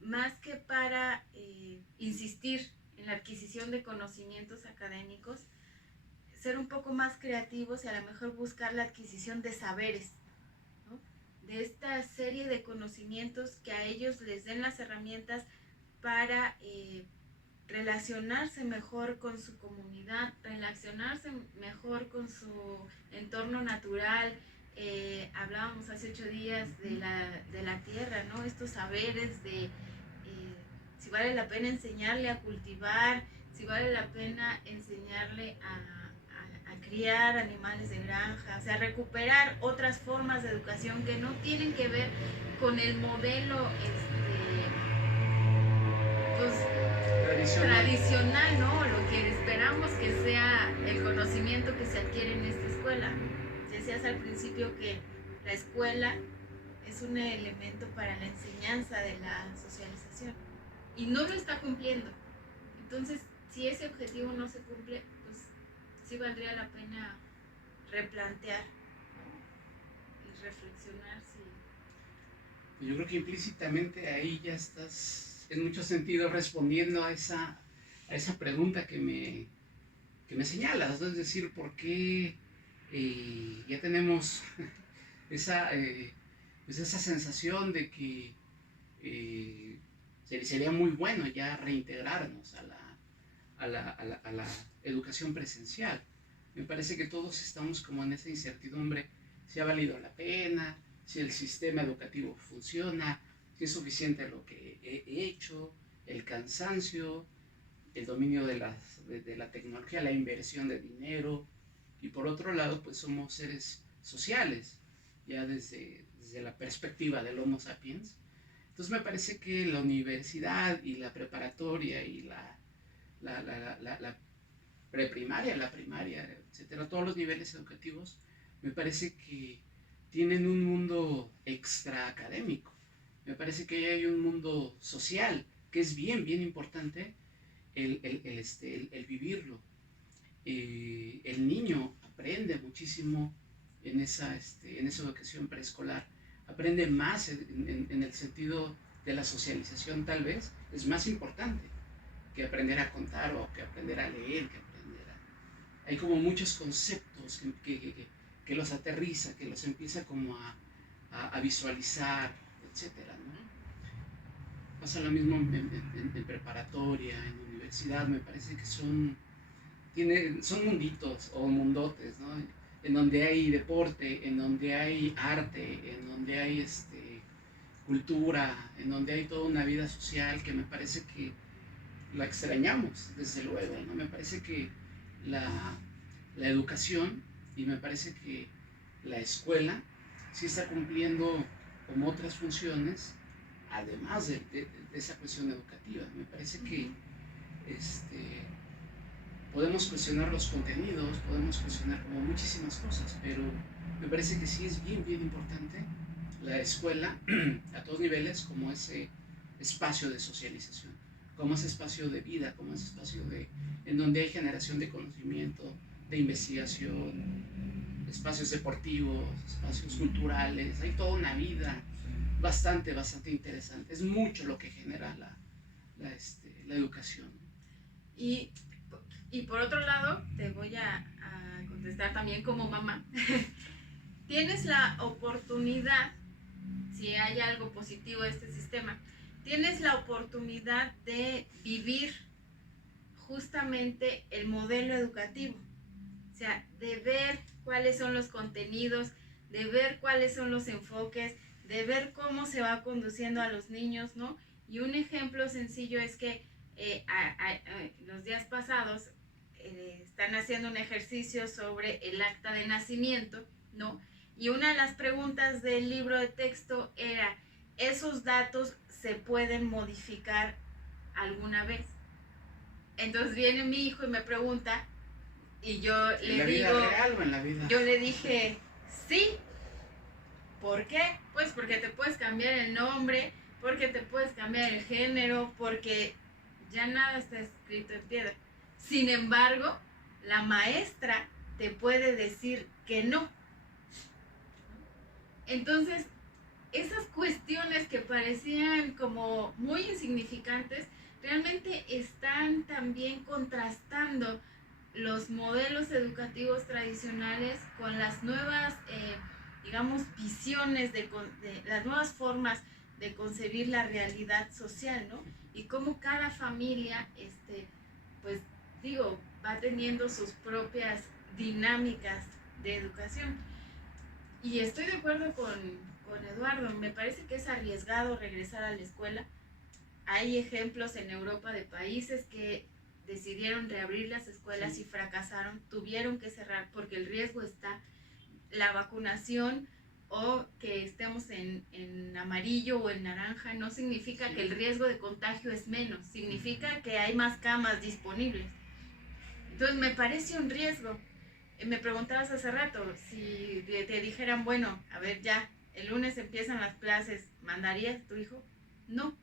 más que para insistir en la adquisición de conocimientos académicos, ser un poco más creativos y a lo mejor buscar la adquisición de saberes, ¿no? De esta serie de conocimientos que a ellos les den las herramientas para relacionarse mejor con su comunidad, relacionarse mejor con su entorno natural. Hablábamos hace 8 días de la tierra, ¿no? Estos saberes de si vale la pena enseñarle a cultivar, si vale la pena enseñarle a criar animales de granja, o sea, recuperar otras formas de educación que no tienen que ver con el modelo pues, tradicional, ¿no? Lo que esperamos que sea el conocimiento que se adquiere en esta escuela. Decías al principio que la escuela es un elemento para la enseñanza de la socialización y no lo está cumpliendo. Entonces, si ese objetivo no se cumple, pues sí valdría la pena replantear, ¿no? Y reflexionar si... Yo creo que implícitamente ahí ya estás en mucho sentido respondiendo a esa pregunta que me señalas, ¿no? Es decir, ¿por qué ya tenemos esa sensación de que sería muy bueno ya reintegrarnos a la educación presencial. Me parece que todos estamos como en esa incertidumbre, si ha valido la pena, si el sistema educativo funciona, si es suficiente lo que he hecho, el cansancio, el dominio de la tecnología, la inversión de dinero, y por otro lado, pues somos seres sociales, ya desde la perspectiva del Homo sapiens. Entonces me parece que la universidad y la preparatoria y la preprimaria, la primaria, etcétera, todos los niveles educativos, me parece que tienen un mundo extra académico. Me parece que hay un mundo social que es bien, bien importante el vivirlo. El niño aprende muchísimo en esa educación preescolar, aprende más en el sentido de la socialización, tal vez es más importante que aprender a contar o que aprender a leer, hay como muchos conceptos que los aterriza, que los empieza como a visualizar, etcétera, ¿no? Pasa lo mismo en preparatoria, en universidad, me parece que son munditos o mundotes, ¿no? En donde hay deporte, en donde hay arte, en donde hay cultura, en donde hay toda una vida social que me parece que la extrañamos, desde luego, ¿no? Me parece que la educación, y me parece que la escuela sí está cumpliendo como otras funciones, además de esa cuestión educativa. Me parece que podemos cuestionar los contenidos, podemos cuestionar como muchísimas cosas, pero me parece que sí es bien, bien importante la escuela a todos niveles como ese espacio de socialización, como ese espacio de vida, como ese espacio en donde hay generación de conocimiento, de investigación, espacios deportivos, espacios culturales, hay toda una vida bastante, bastante interesante. Es mucho lo que genera la educación. Y por otro lado, te voy a contestar también como mamá. Tienes la oportunidad, si hay algo positivo de este sistema, tienes la oportunidad de vivir justamente el modelo educativo. O sea, de ver cuáles son los contenidos, de ver cuáles son los enfoques, de ver cómo se va conduciendo a los niños, ¿no? Y un ejemplo sencillo es que los días pasados están haciendo un ejercicio sobre el acta de nacimiento, ¿no? Y una de las preguntas del libro de texto era, ¿esos datos se pueden modificar alguna vez? Entonces viene mi hijo y me pregunta, y yo le digo... ¿En la vida real o en la vida? Yo le dije, sí. ¿Por qué? Pues porque te puedes cambiar el nombre, porque te puedes cambiar el género, porque ya nada está escrito en piedra. Sin embargo, la maestra te puede decir que no. Entonces, esas cuestiones que parecían como muy insignificantes, realmente están también contrastando los modelos educativos tradicionales con las nuevas, digamos, visiones, de las nuevas formas de concebir la realidad social, ¿no? Y cómo cada familia, pues digo, va teniendo sus propias dinámicas de educación. Y estoy de acuerdo con Eduardo, me parece que es arriesgado regresar a la escuela. Hay ejemplos en Europa de países que decidieron reabrir las escuelas y fracasaron, tuvieron que cerrar porque el riesgo está. La vacunación o que estemos en amarillo o en naranja no significa que el riesgo de contagio es menos, significa que hay más camas disponibles. Entonces me parece un riesgo. Me preguntabas hace rato, si te dijeran, bueno, a ver ya, el lunes empiezan las clases, ¿mandarías a tu hijo? No,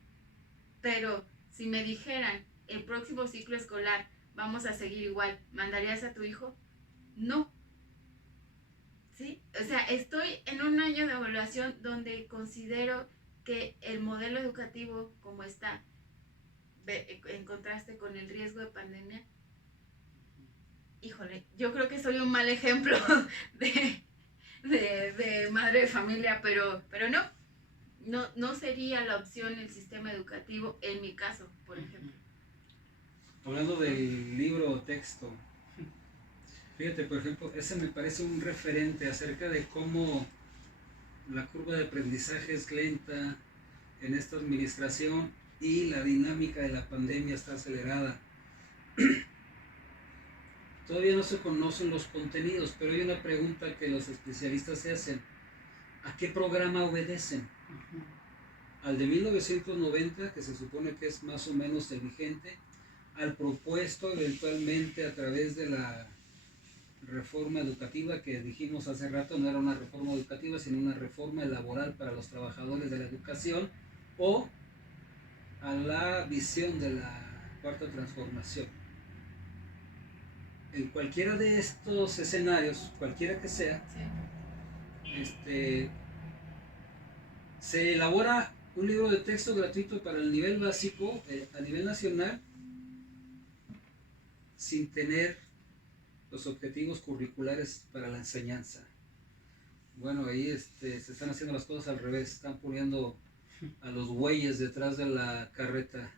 pero si me dijeran, el próximo ciclo escolar vamos a seguir igual, ¿mandarías a tu hijo? No. ¿Sí? O sea, estoy en un año de evaluación donde considero que el modelo educativo como está, en contraste con el riesgo de pandemia, híjole, yo creo que soy un mal ejemplo de madre de familia, pero no sería la opción el sistema educativo en mi caso, por ejemplo. Hablando del libro o texto, fíjate, por ejemplo, ese me parece un referente acerca de cómo la curva de aprendizaje es lenta en esta administración y la dinámica de la pandemia está acelerada. Todavía no se conocen los contenidos, pero hay una pregunta que los especialistas se hacen. ¿A qué programa obedecen? ¿Al de 1990, que se supone que es más o menos el vigente? ¿Al propuesto eventualmente a través de la reforma educativa que dijimos hace rato? No era una reforma educativa, sino una reforma laboral para los trabajadores de la educación, o a la visión de la cuarta transformación. En cualquiera de estos escenarios, cualquiera que sea, se elabora un libro de texto gratuito para el nivel básico a nivel nacional sin tener los objetivos curriculares para la enseñanza. Bueno, ahí se están haciendo las cosas al revés, están poniendo a los bueyes detrás de la carreta.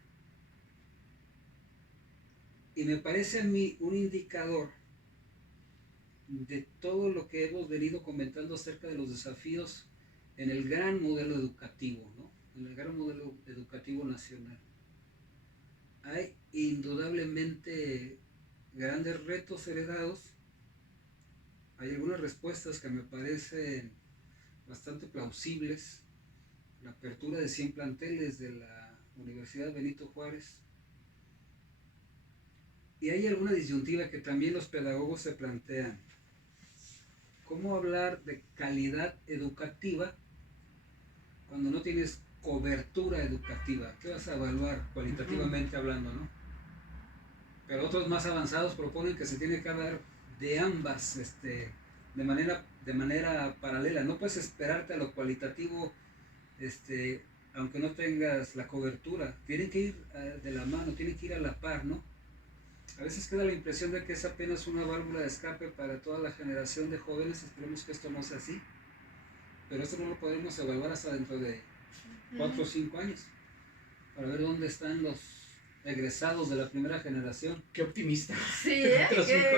Y me parece a mí un indicador de todo lo que hemos venido comentando acerca de los desafíos en el gran modelo educativo, ¿no? En el gran modelo educativo nacional. Hay indudablemente grandes retos heredados. Hay algunas respuestas que me parecen bastante plausibles. La apertura de 100 planteles de la Universidad Benito Juárez. Y hay alguna disyuntiva que también los pedagogos se plantean. ¿Cómo hablar de calidad educativa cuando no tienes cobertura educativa? ¿Qué vas a evaluar cualitativamente hablando, no? Pero otros más avanzados proponen que se tiene que hablar de ambas de manera paralela. No puedes esperarte a lo cualitativo aunque no tengas la cobertura. Tienen que ir de la mano, tienen que ir a la par, ¿no? A veces queda la impresión de que es apenas una válvula de escape para toda la generación de jóvenes. Esperemos que esto no sea así. Pero esto no lo podemos evaluar hasta dentro de 4 o 5 años. Para ver dónde están los egresados de la primera generación. Qué optimista. Sí,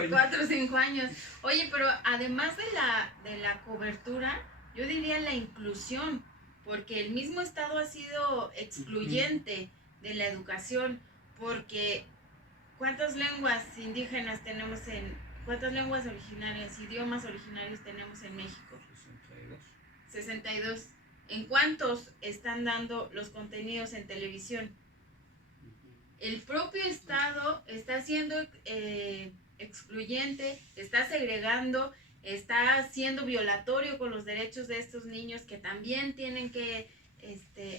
4 o 5 años. Oye, pero además de la cobertura, yo diría la inclusión, porque el mismo Estado ha sido excluyente de la educación, porque ¿cuántas lenguas indígenas tenemos cuántas lenguas originarias, idiomas originarios tenemos en México? 62. ¿En cuántos están dando los contenidos en televisión? El propio Estado está siendo excluyente, está segregando, está siendo violatorio con los derechos de estos niños que también tienen que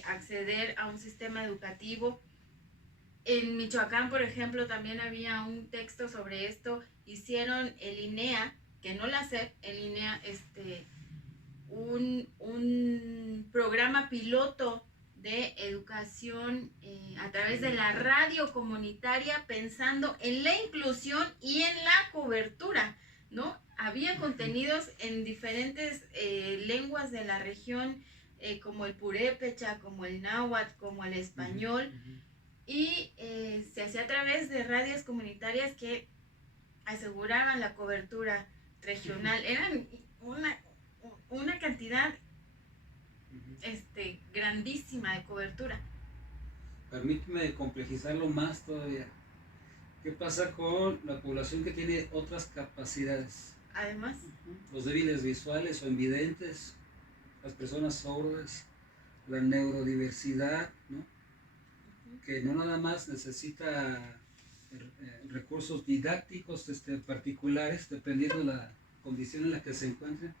acceder a un sistema educativo. En Michoacán, por ejemplo, también había un texto sobre esto. Hicieron el INEA, que no la SEP, el INEA, un programa piloto de educación a través de la radio comunitaria, pensando en la inclusión y en la cobertura, ¿no? Había contenidos en diferentes lenguas de la región, como el purépecha, como el náhuatl, como el español, y se hacía a través de radios comunitarias que aseguraban la cobertura regional. Eran una cantidad grandísima de cobertura. Permíteme complejizarlo más todavía. ¿Qué pasa con la población que tiene otras capacidades? Además, los débiles visuales o invidentes, las personas sordas, la neurodiversidad, ¿no? Que no nada más necesita recursos didácticos particulares, dependiendo de la condición en la que se encuentren,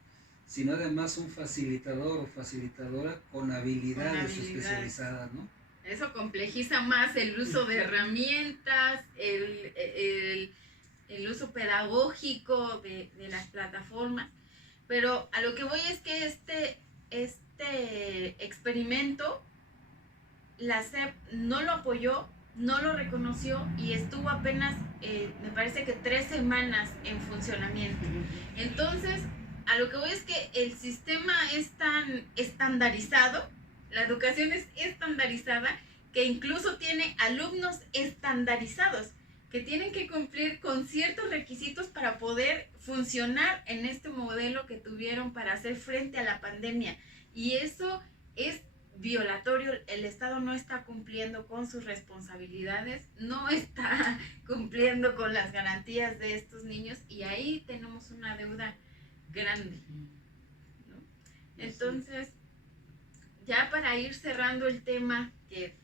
sino además un facilitador o facilitadora con habilidades especializadas, ¿no? Eso complejiza más el uso de herramientas, el uso pedagógico de las plataformas. Pero a lo que voy es que este experimento, la SEP no lo apoyó, no lo reconoció y estuvo apenas, me parece que 3 semanas en funcionamiento. Entonces, a lo que voy es que el sistema es tan estandarizado, la educación es estandarizada, que incluso tiene alumnos estandarizados, que tienen que cumplir con ciertos requisitos para poder funcionar en este modelo que tuvieron para hacer frente a la pandemia. Y eso es violatorio. El Estado no está cumpliendo con sus responsabilidades, no está cumpliendo con las garantías de estos niños, y ahí tenemos una deuda grande, ¿no? Entonces, ya para ir cerrando el tema, que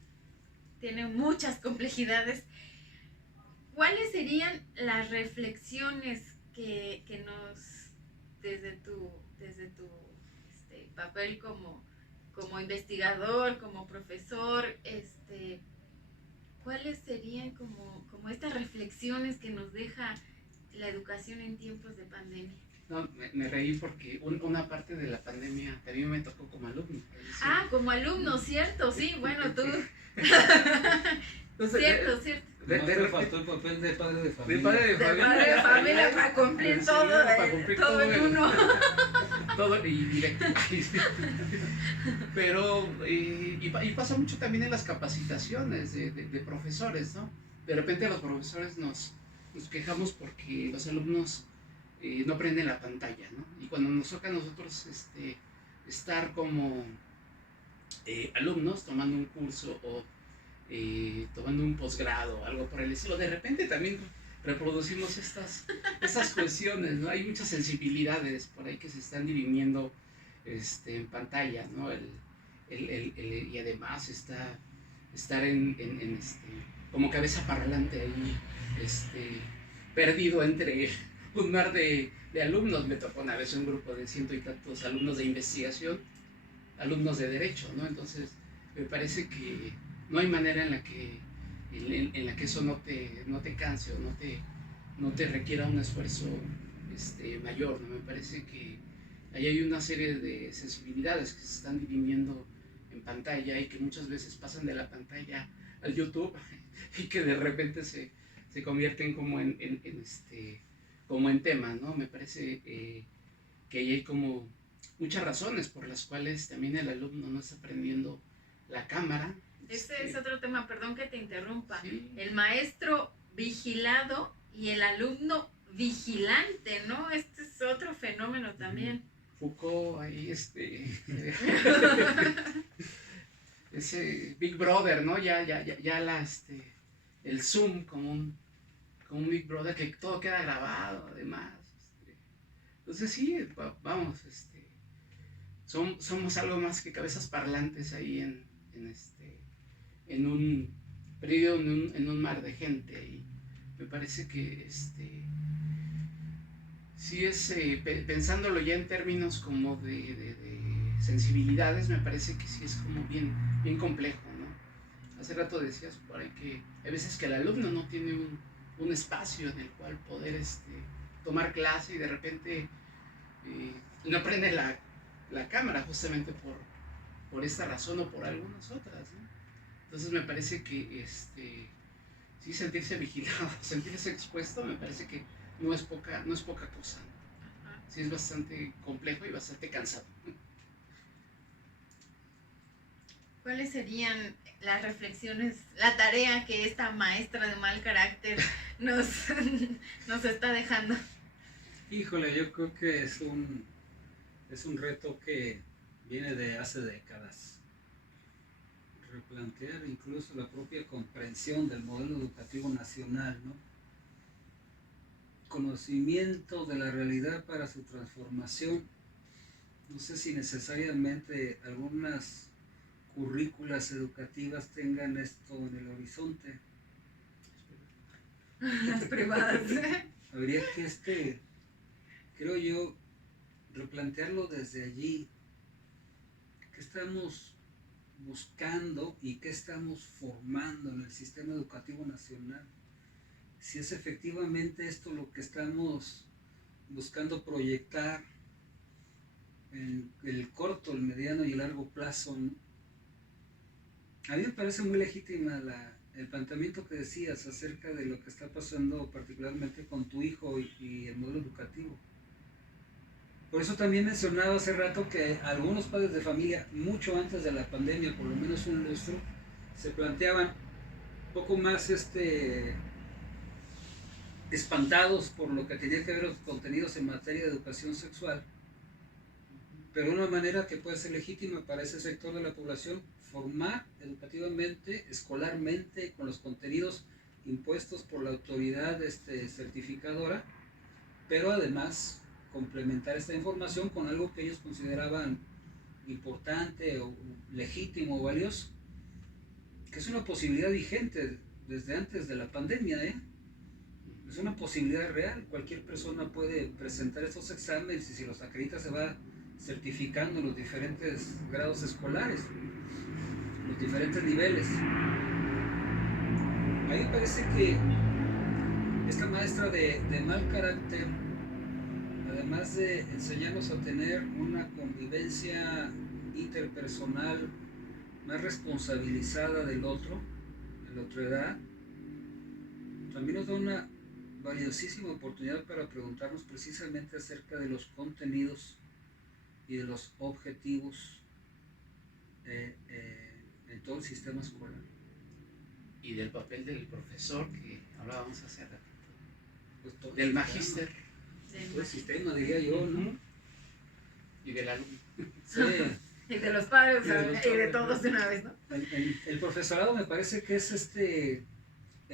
tiene muchas complejidades, ¿cuáles serían las reflexiones que nos, desde tu papel como investigador, como profesor, cuáles serían como estas reflexiones que nos deja la educación en tiempos de pandemia? No, me reí porque una parte de la pandemia también me tocó como alumno. Ah, como alumno, cierto, sí, bueno, tú. Entonces, Cierto. No te faltó el papel de padre de familia. De padre de De familia. padre de familia para cumplir Sí, todo, para cumplir todo en uno. Todo y directo. Pero, y pasa mucho también en las capacitaciones de profesores, ¿no? De repente los profesores nos quejamos porque los alumnos no prenden la pantalla, ¿no? Y cuando nos toca a nosotros estar como alumnos tomando un curso o tomando un posgrado o algo por el estilo, de repente también reproducimos estas cuestiones, ¿no? Hay muchas sensibilidades por ahí que se están dirimiendo en pantalla, ¿no? Y además estar como cabeza parlante ahí, perdido entre un mar de alumnos. Me tocó una vez un grupo de 100 y tantos alumnos de investigación, alumnos de derecho, ¿no? Entonces me parece que no hay manera en la que eso no te canse o no te requiera un esfuerzo mayor, ¿no? Me parece que ahí hay una serie de sensibilidades que se están dirimiendo en pantalla y que muchas veces pasan de la pantalla al YouTube y que de repente se convierten como en temas, ¿no? Me parece que ahí hay como muchas razones por las cuales también el alumno no está aprendiendo la cámara. Ese es otro tema, perdón que te interrumpa. Sí. El maestro vigilado y el alumno vigilante, ¿no? Este es otro fenómeno también. Foucault ahí ese Big Brother, ¿no? Ya el Zoom como un Big Brother, que todo queda grabado además. Entonces sí, vamos, somos algo más que cabezas parlantes ahí en un perdido en un mar de gente, y me parece que sí es, pensándolo ya en términos como de sensibilidades, me parece que sí es como bien complejo, ¿no? Hace rato decías por ahí que hay veces que el alumno no tiene un espacio en el cual poder tomar clase, y de repente no prende la cámara justamente por esta razón o por algunas otras, ¿no? Entonces me parece que sí, sentirse vigilado, sentirse expuesto, me parece que no es poca cosa, ¿no? Sí es bastante complejo y bastante cansado. ¿Cuáles serían las reflexiones, la tarea que esta maestra de mal carácter nos está dejando? Híjole, yo creo que es un reto que viene de hace décadas. Replantear incluso la propia comprensión del modelo educativo nacional, ¿no? Conocimiento de la realidad para su transformación. No sé si necesariamente algunas currículas educativas tengan esto en el horizonte. Las privadas. Habría que, creo yo, replantearlo desde allí. ¿Qué estamos buscando y qué estamos formando en el sistema educativo nacional? Si es efectivamente esto lo que estamos buscando proyectar en el corto, el mediano y el largo plazo, ¿no? A mí me parece muy legítima el planteamiento que decías acerca de lo que está pasando particularmente con tu hijo y el modelo educativo. Por eso también mencionaba hace rato que algunos padres de familia, mucho antes de la pandemia, por lo menos un lustro, se planteaban poco más espantados por lo que tenía que ver los contenidos en materia de educación sexual, pero de una manera que puede ser legítima para ese sector de la población, formar educativamente, escolarmente, con los contenidos impuestos por la autoridad certificadora, pero además complementar esta información con algo que ellos consideraban importante o legítimo o valioso, que es una posibilidad vigente desde antes de la pandemia, ¿eh? Es una posibilidad real. Cualquier persona puede presentar estos exámenes y si los acredita se va certificando en los diferentes grados escolares, los diferentes niveles. A mí me parece que esta maestra de mal carácter, además de enseñarnos a tener una convivencia interpersonal más responsabilizada del otro, de la otra edad, también nos da una valiosísima oportunidad para preguntarnos precisamente acerca de los contenidos y de los objetivos en todo el sistema escolar. Y del papel del profesor que hablábamos hace rato, Pues del magíster todo el sistema, diría yo, ¿no? y del alumno. Sí. Y de los padres, Y de los y de padres, todos de una vez, ¿no? El profesorado me parece que es el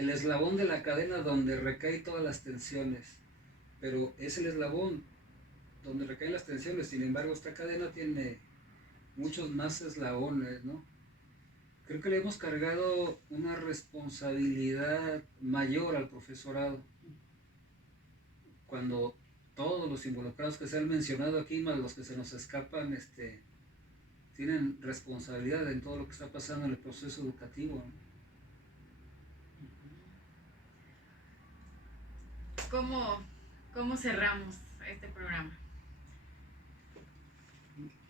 eslabón de la cadena donde recaen todas las tensiones, pero es el eslabón donde recaen las tensiones. Sin embargo, esta cadena tiene muchos más eslabones, ¿no? Creo que le hemos cargado una responsabilidad mayor al profesorado, cuando todos los involucrados que se han mencionado aquí, más los que se nos escapan, tienen responsabilidad en todo lo que está pasando en el proceso educativo, ¿no? ¿Cómo cerramos este programa?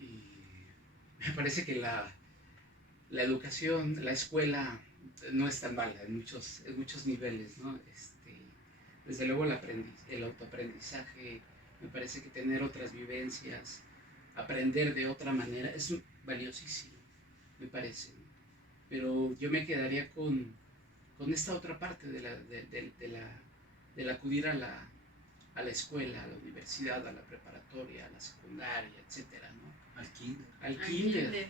Y me parece que la educación, la escuela no es tan mala en muchos niveles, ¿no? Desde luego el autoaprendizaje, me parece que tener otras vivencias, aprender de otra manera, es valiosísimo, me parece, ¿no? Pero yo me quedaría con esta otra parte del acudir a la escuela, a la universidad, a la preparatoria, a la secundaria, etcétera, ¿no? Al kinder.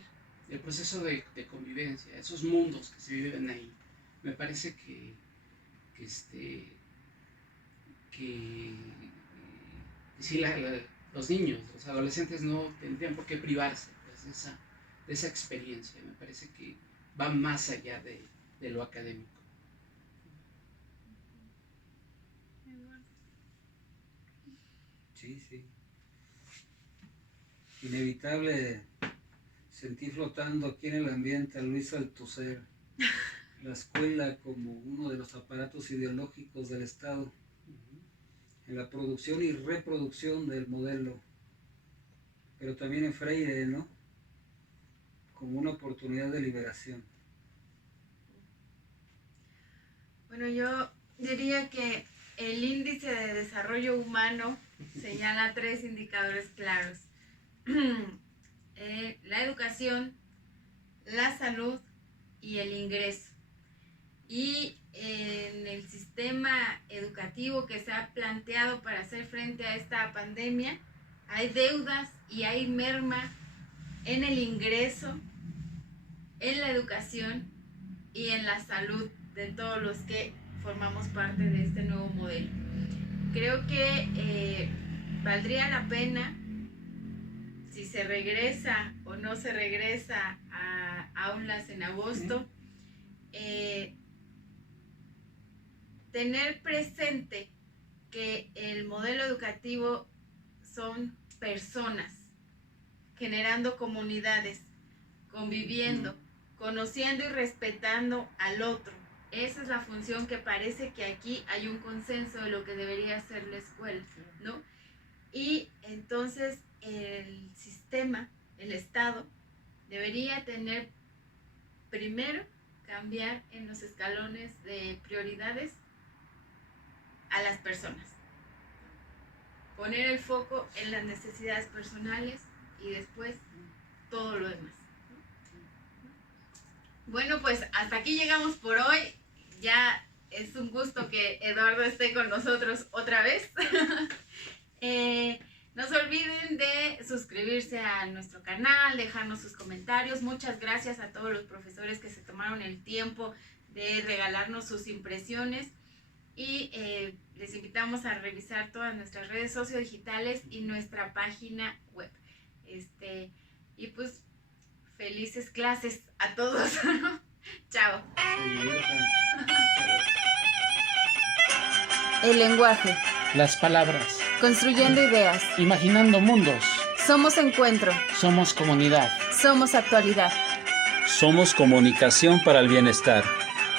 El proceso de convivencia, esos mundos que se viven ahí, me parece que sí, los niños, los adolescentes no tendrían por qué privarse, pues, de esa experiencia. Me parece que va más allá de lo académico. Sí, sí. Inevitable sentir flotando aquí en el ambiente a Luis Althusser, la escuela como uno de los aparatos ideológicos del Estado, en la producción y reproducción del modelo, pero también en Freire, ¿no? Como una oportunidad de liberación. Bueno, yo diría que el índice de desarrollo humano señala 3 indicadores claros. La educación, la salud y el ingreso. Y en el sistema educativo que se ha planteado para hacer frente a esta pandemia, hay deudas y hay merma en el ingreso, en la educación y en la salud de todos los que formamos parte de este nuevo modelo. Creo que valdría la pena, si se regresa o no se regresa a aulas en agosto, tener presente que el modelo educativo son personas generando comunidades, conviviendo, conociendo y respetando al otro. Esa es la función que parece que aquí hay un consenso de lo que debería ser la escuela, ¿no? Y entonces el sistema, el Estado, debería tener primero cambiar en los escalones de prioridades a las personas. Poner el foco en las necesidades personales y después todo lo demás. Bueno, pues hasta aquí llegamos por hoy. Ya es un gusto que Eduardo esté con nosotros otra vez. No se olviden de suscribirse a nuestro canal, dejarnos sus comentarios. Muchas gracias a todos los profesores que se tomaron el tiempo de regalarnos sus impresiones. Y les invitamos a revisar todas nuestras redes sociodigitales y nuestra página web. Y pues, felices clases a todos. Chao. El lenguaje. Las palabras. Construyendo ideas. Imaginando mundos. Somos encuentro. Somos comunidad. Somos actualidad. Somos comunicación para el bienestar.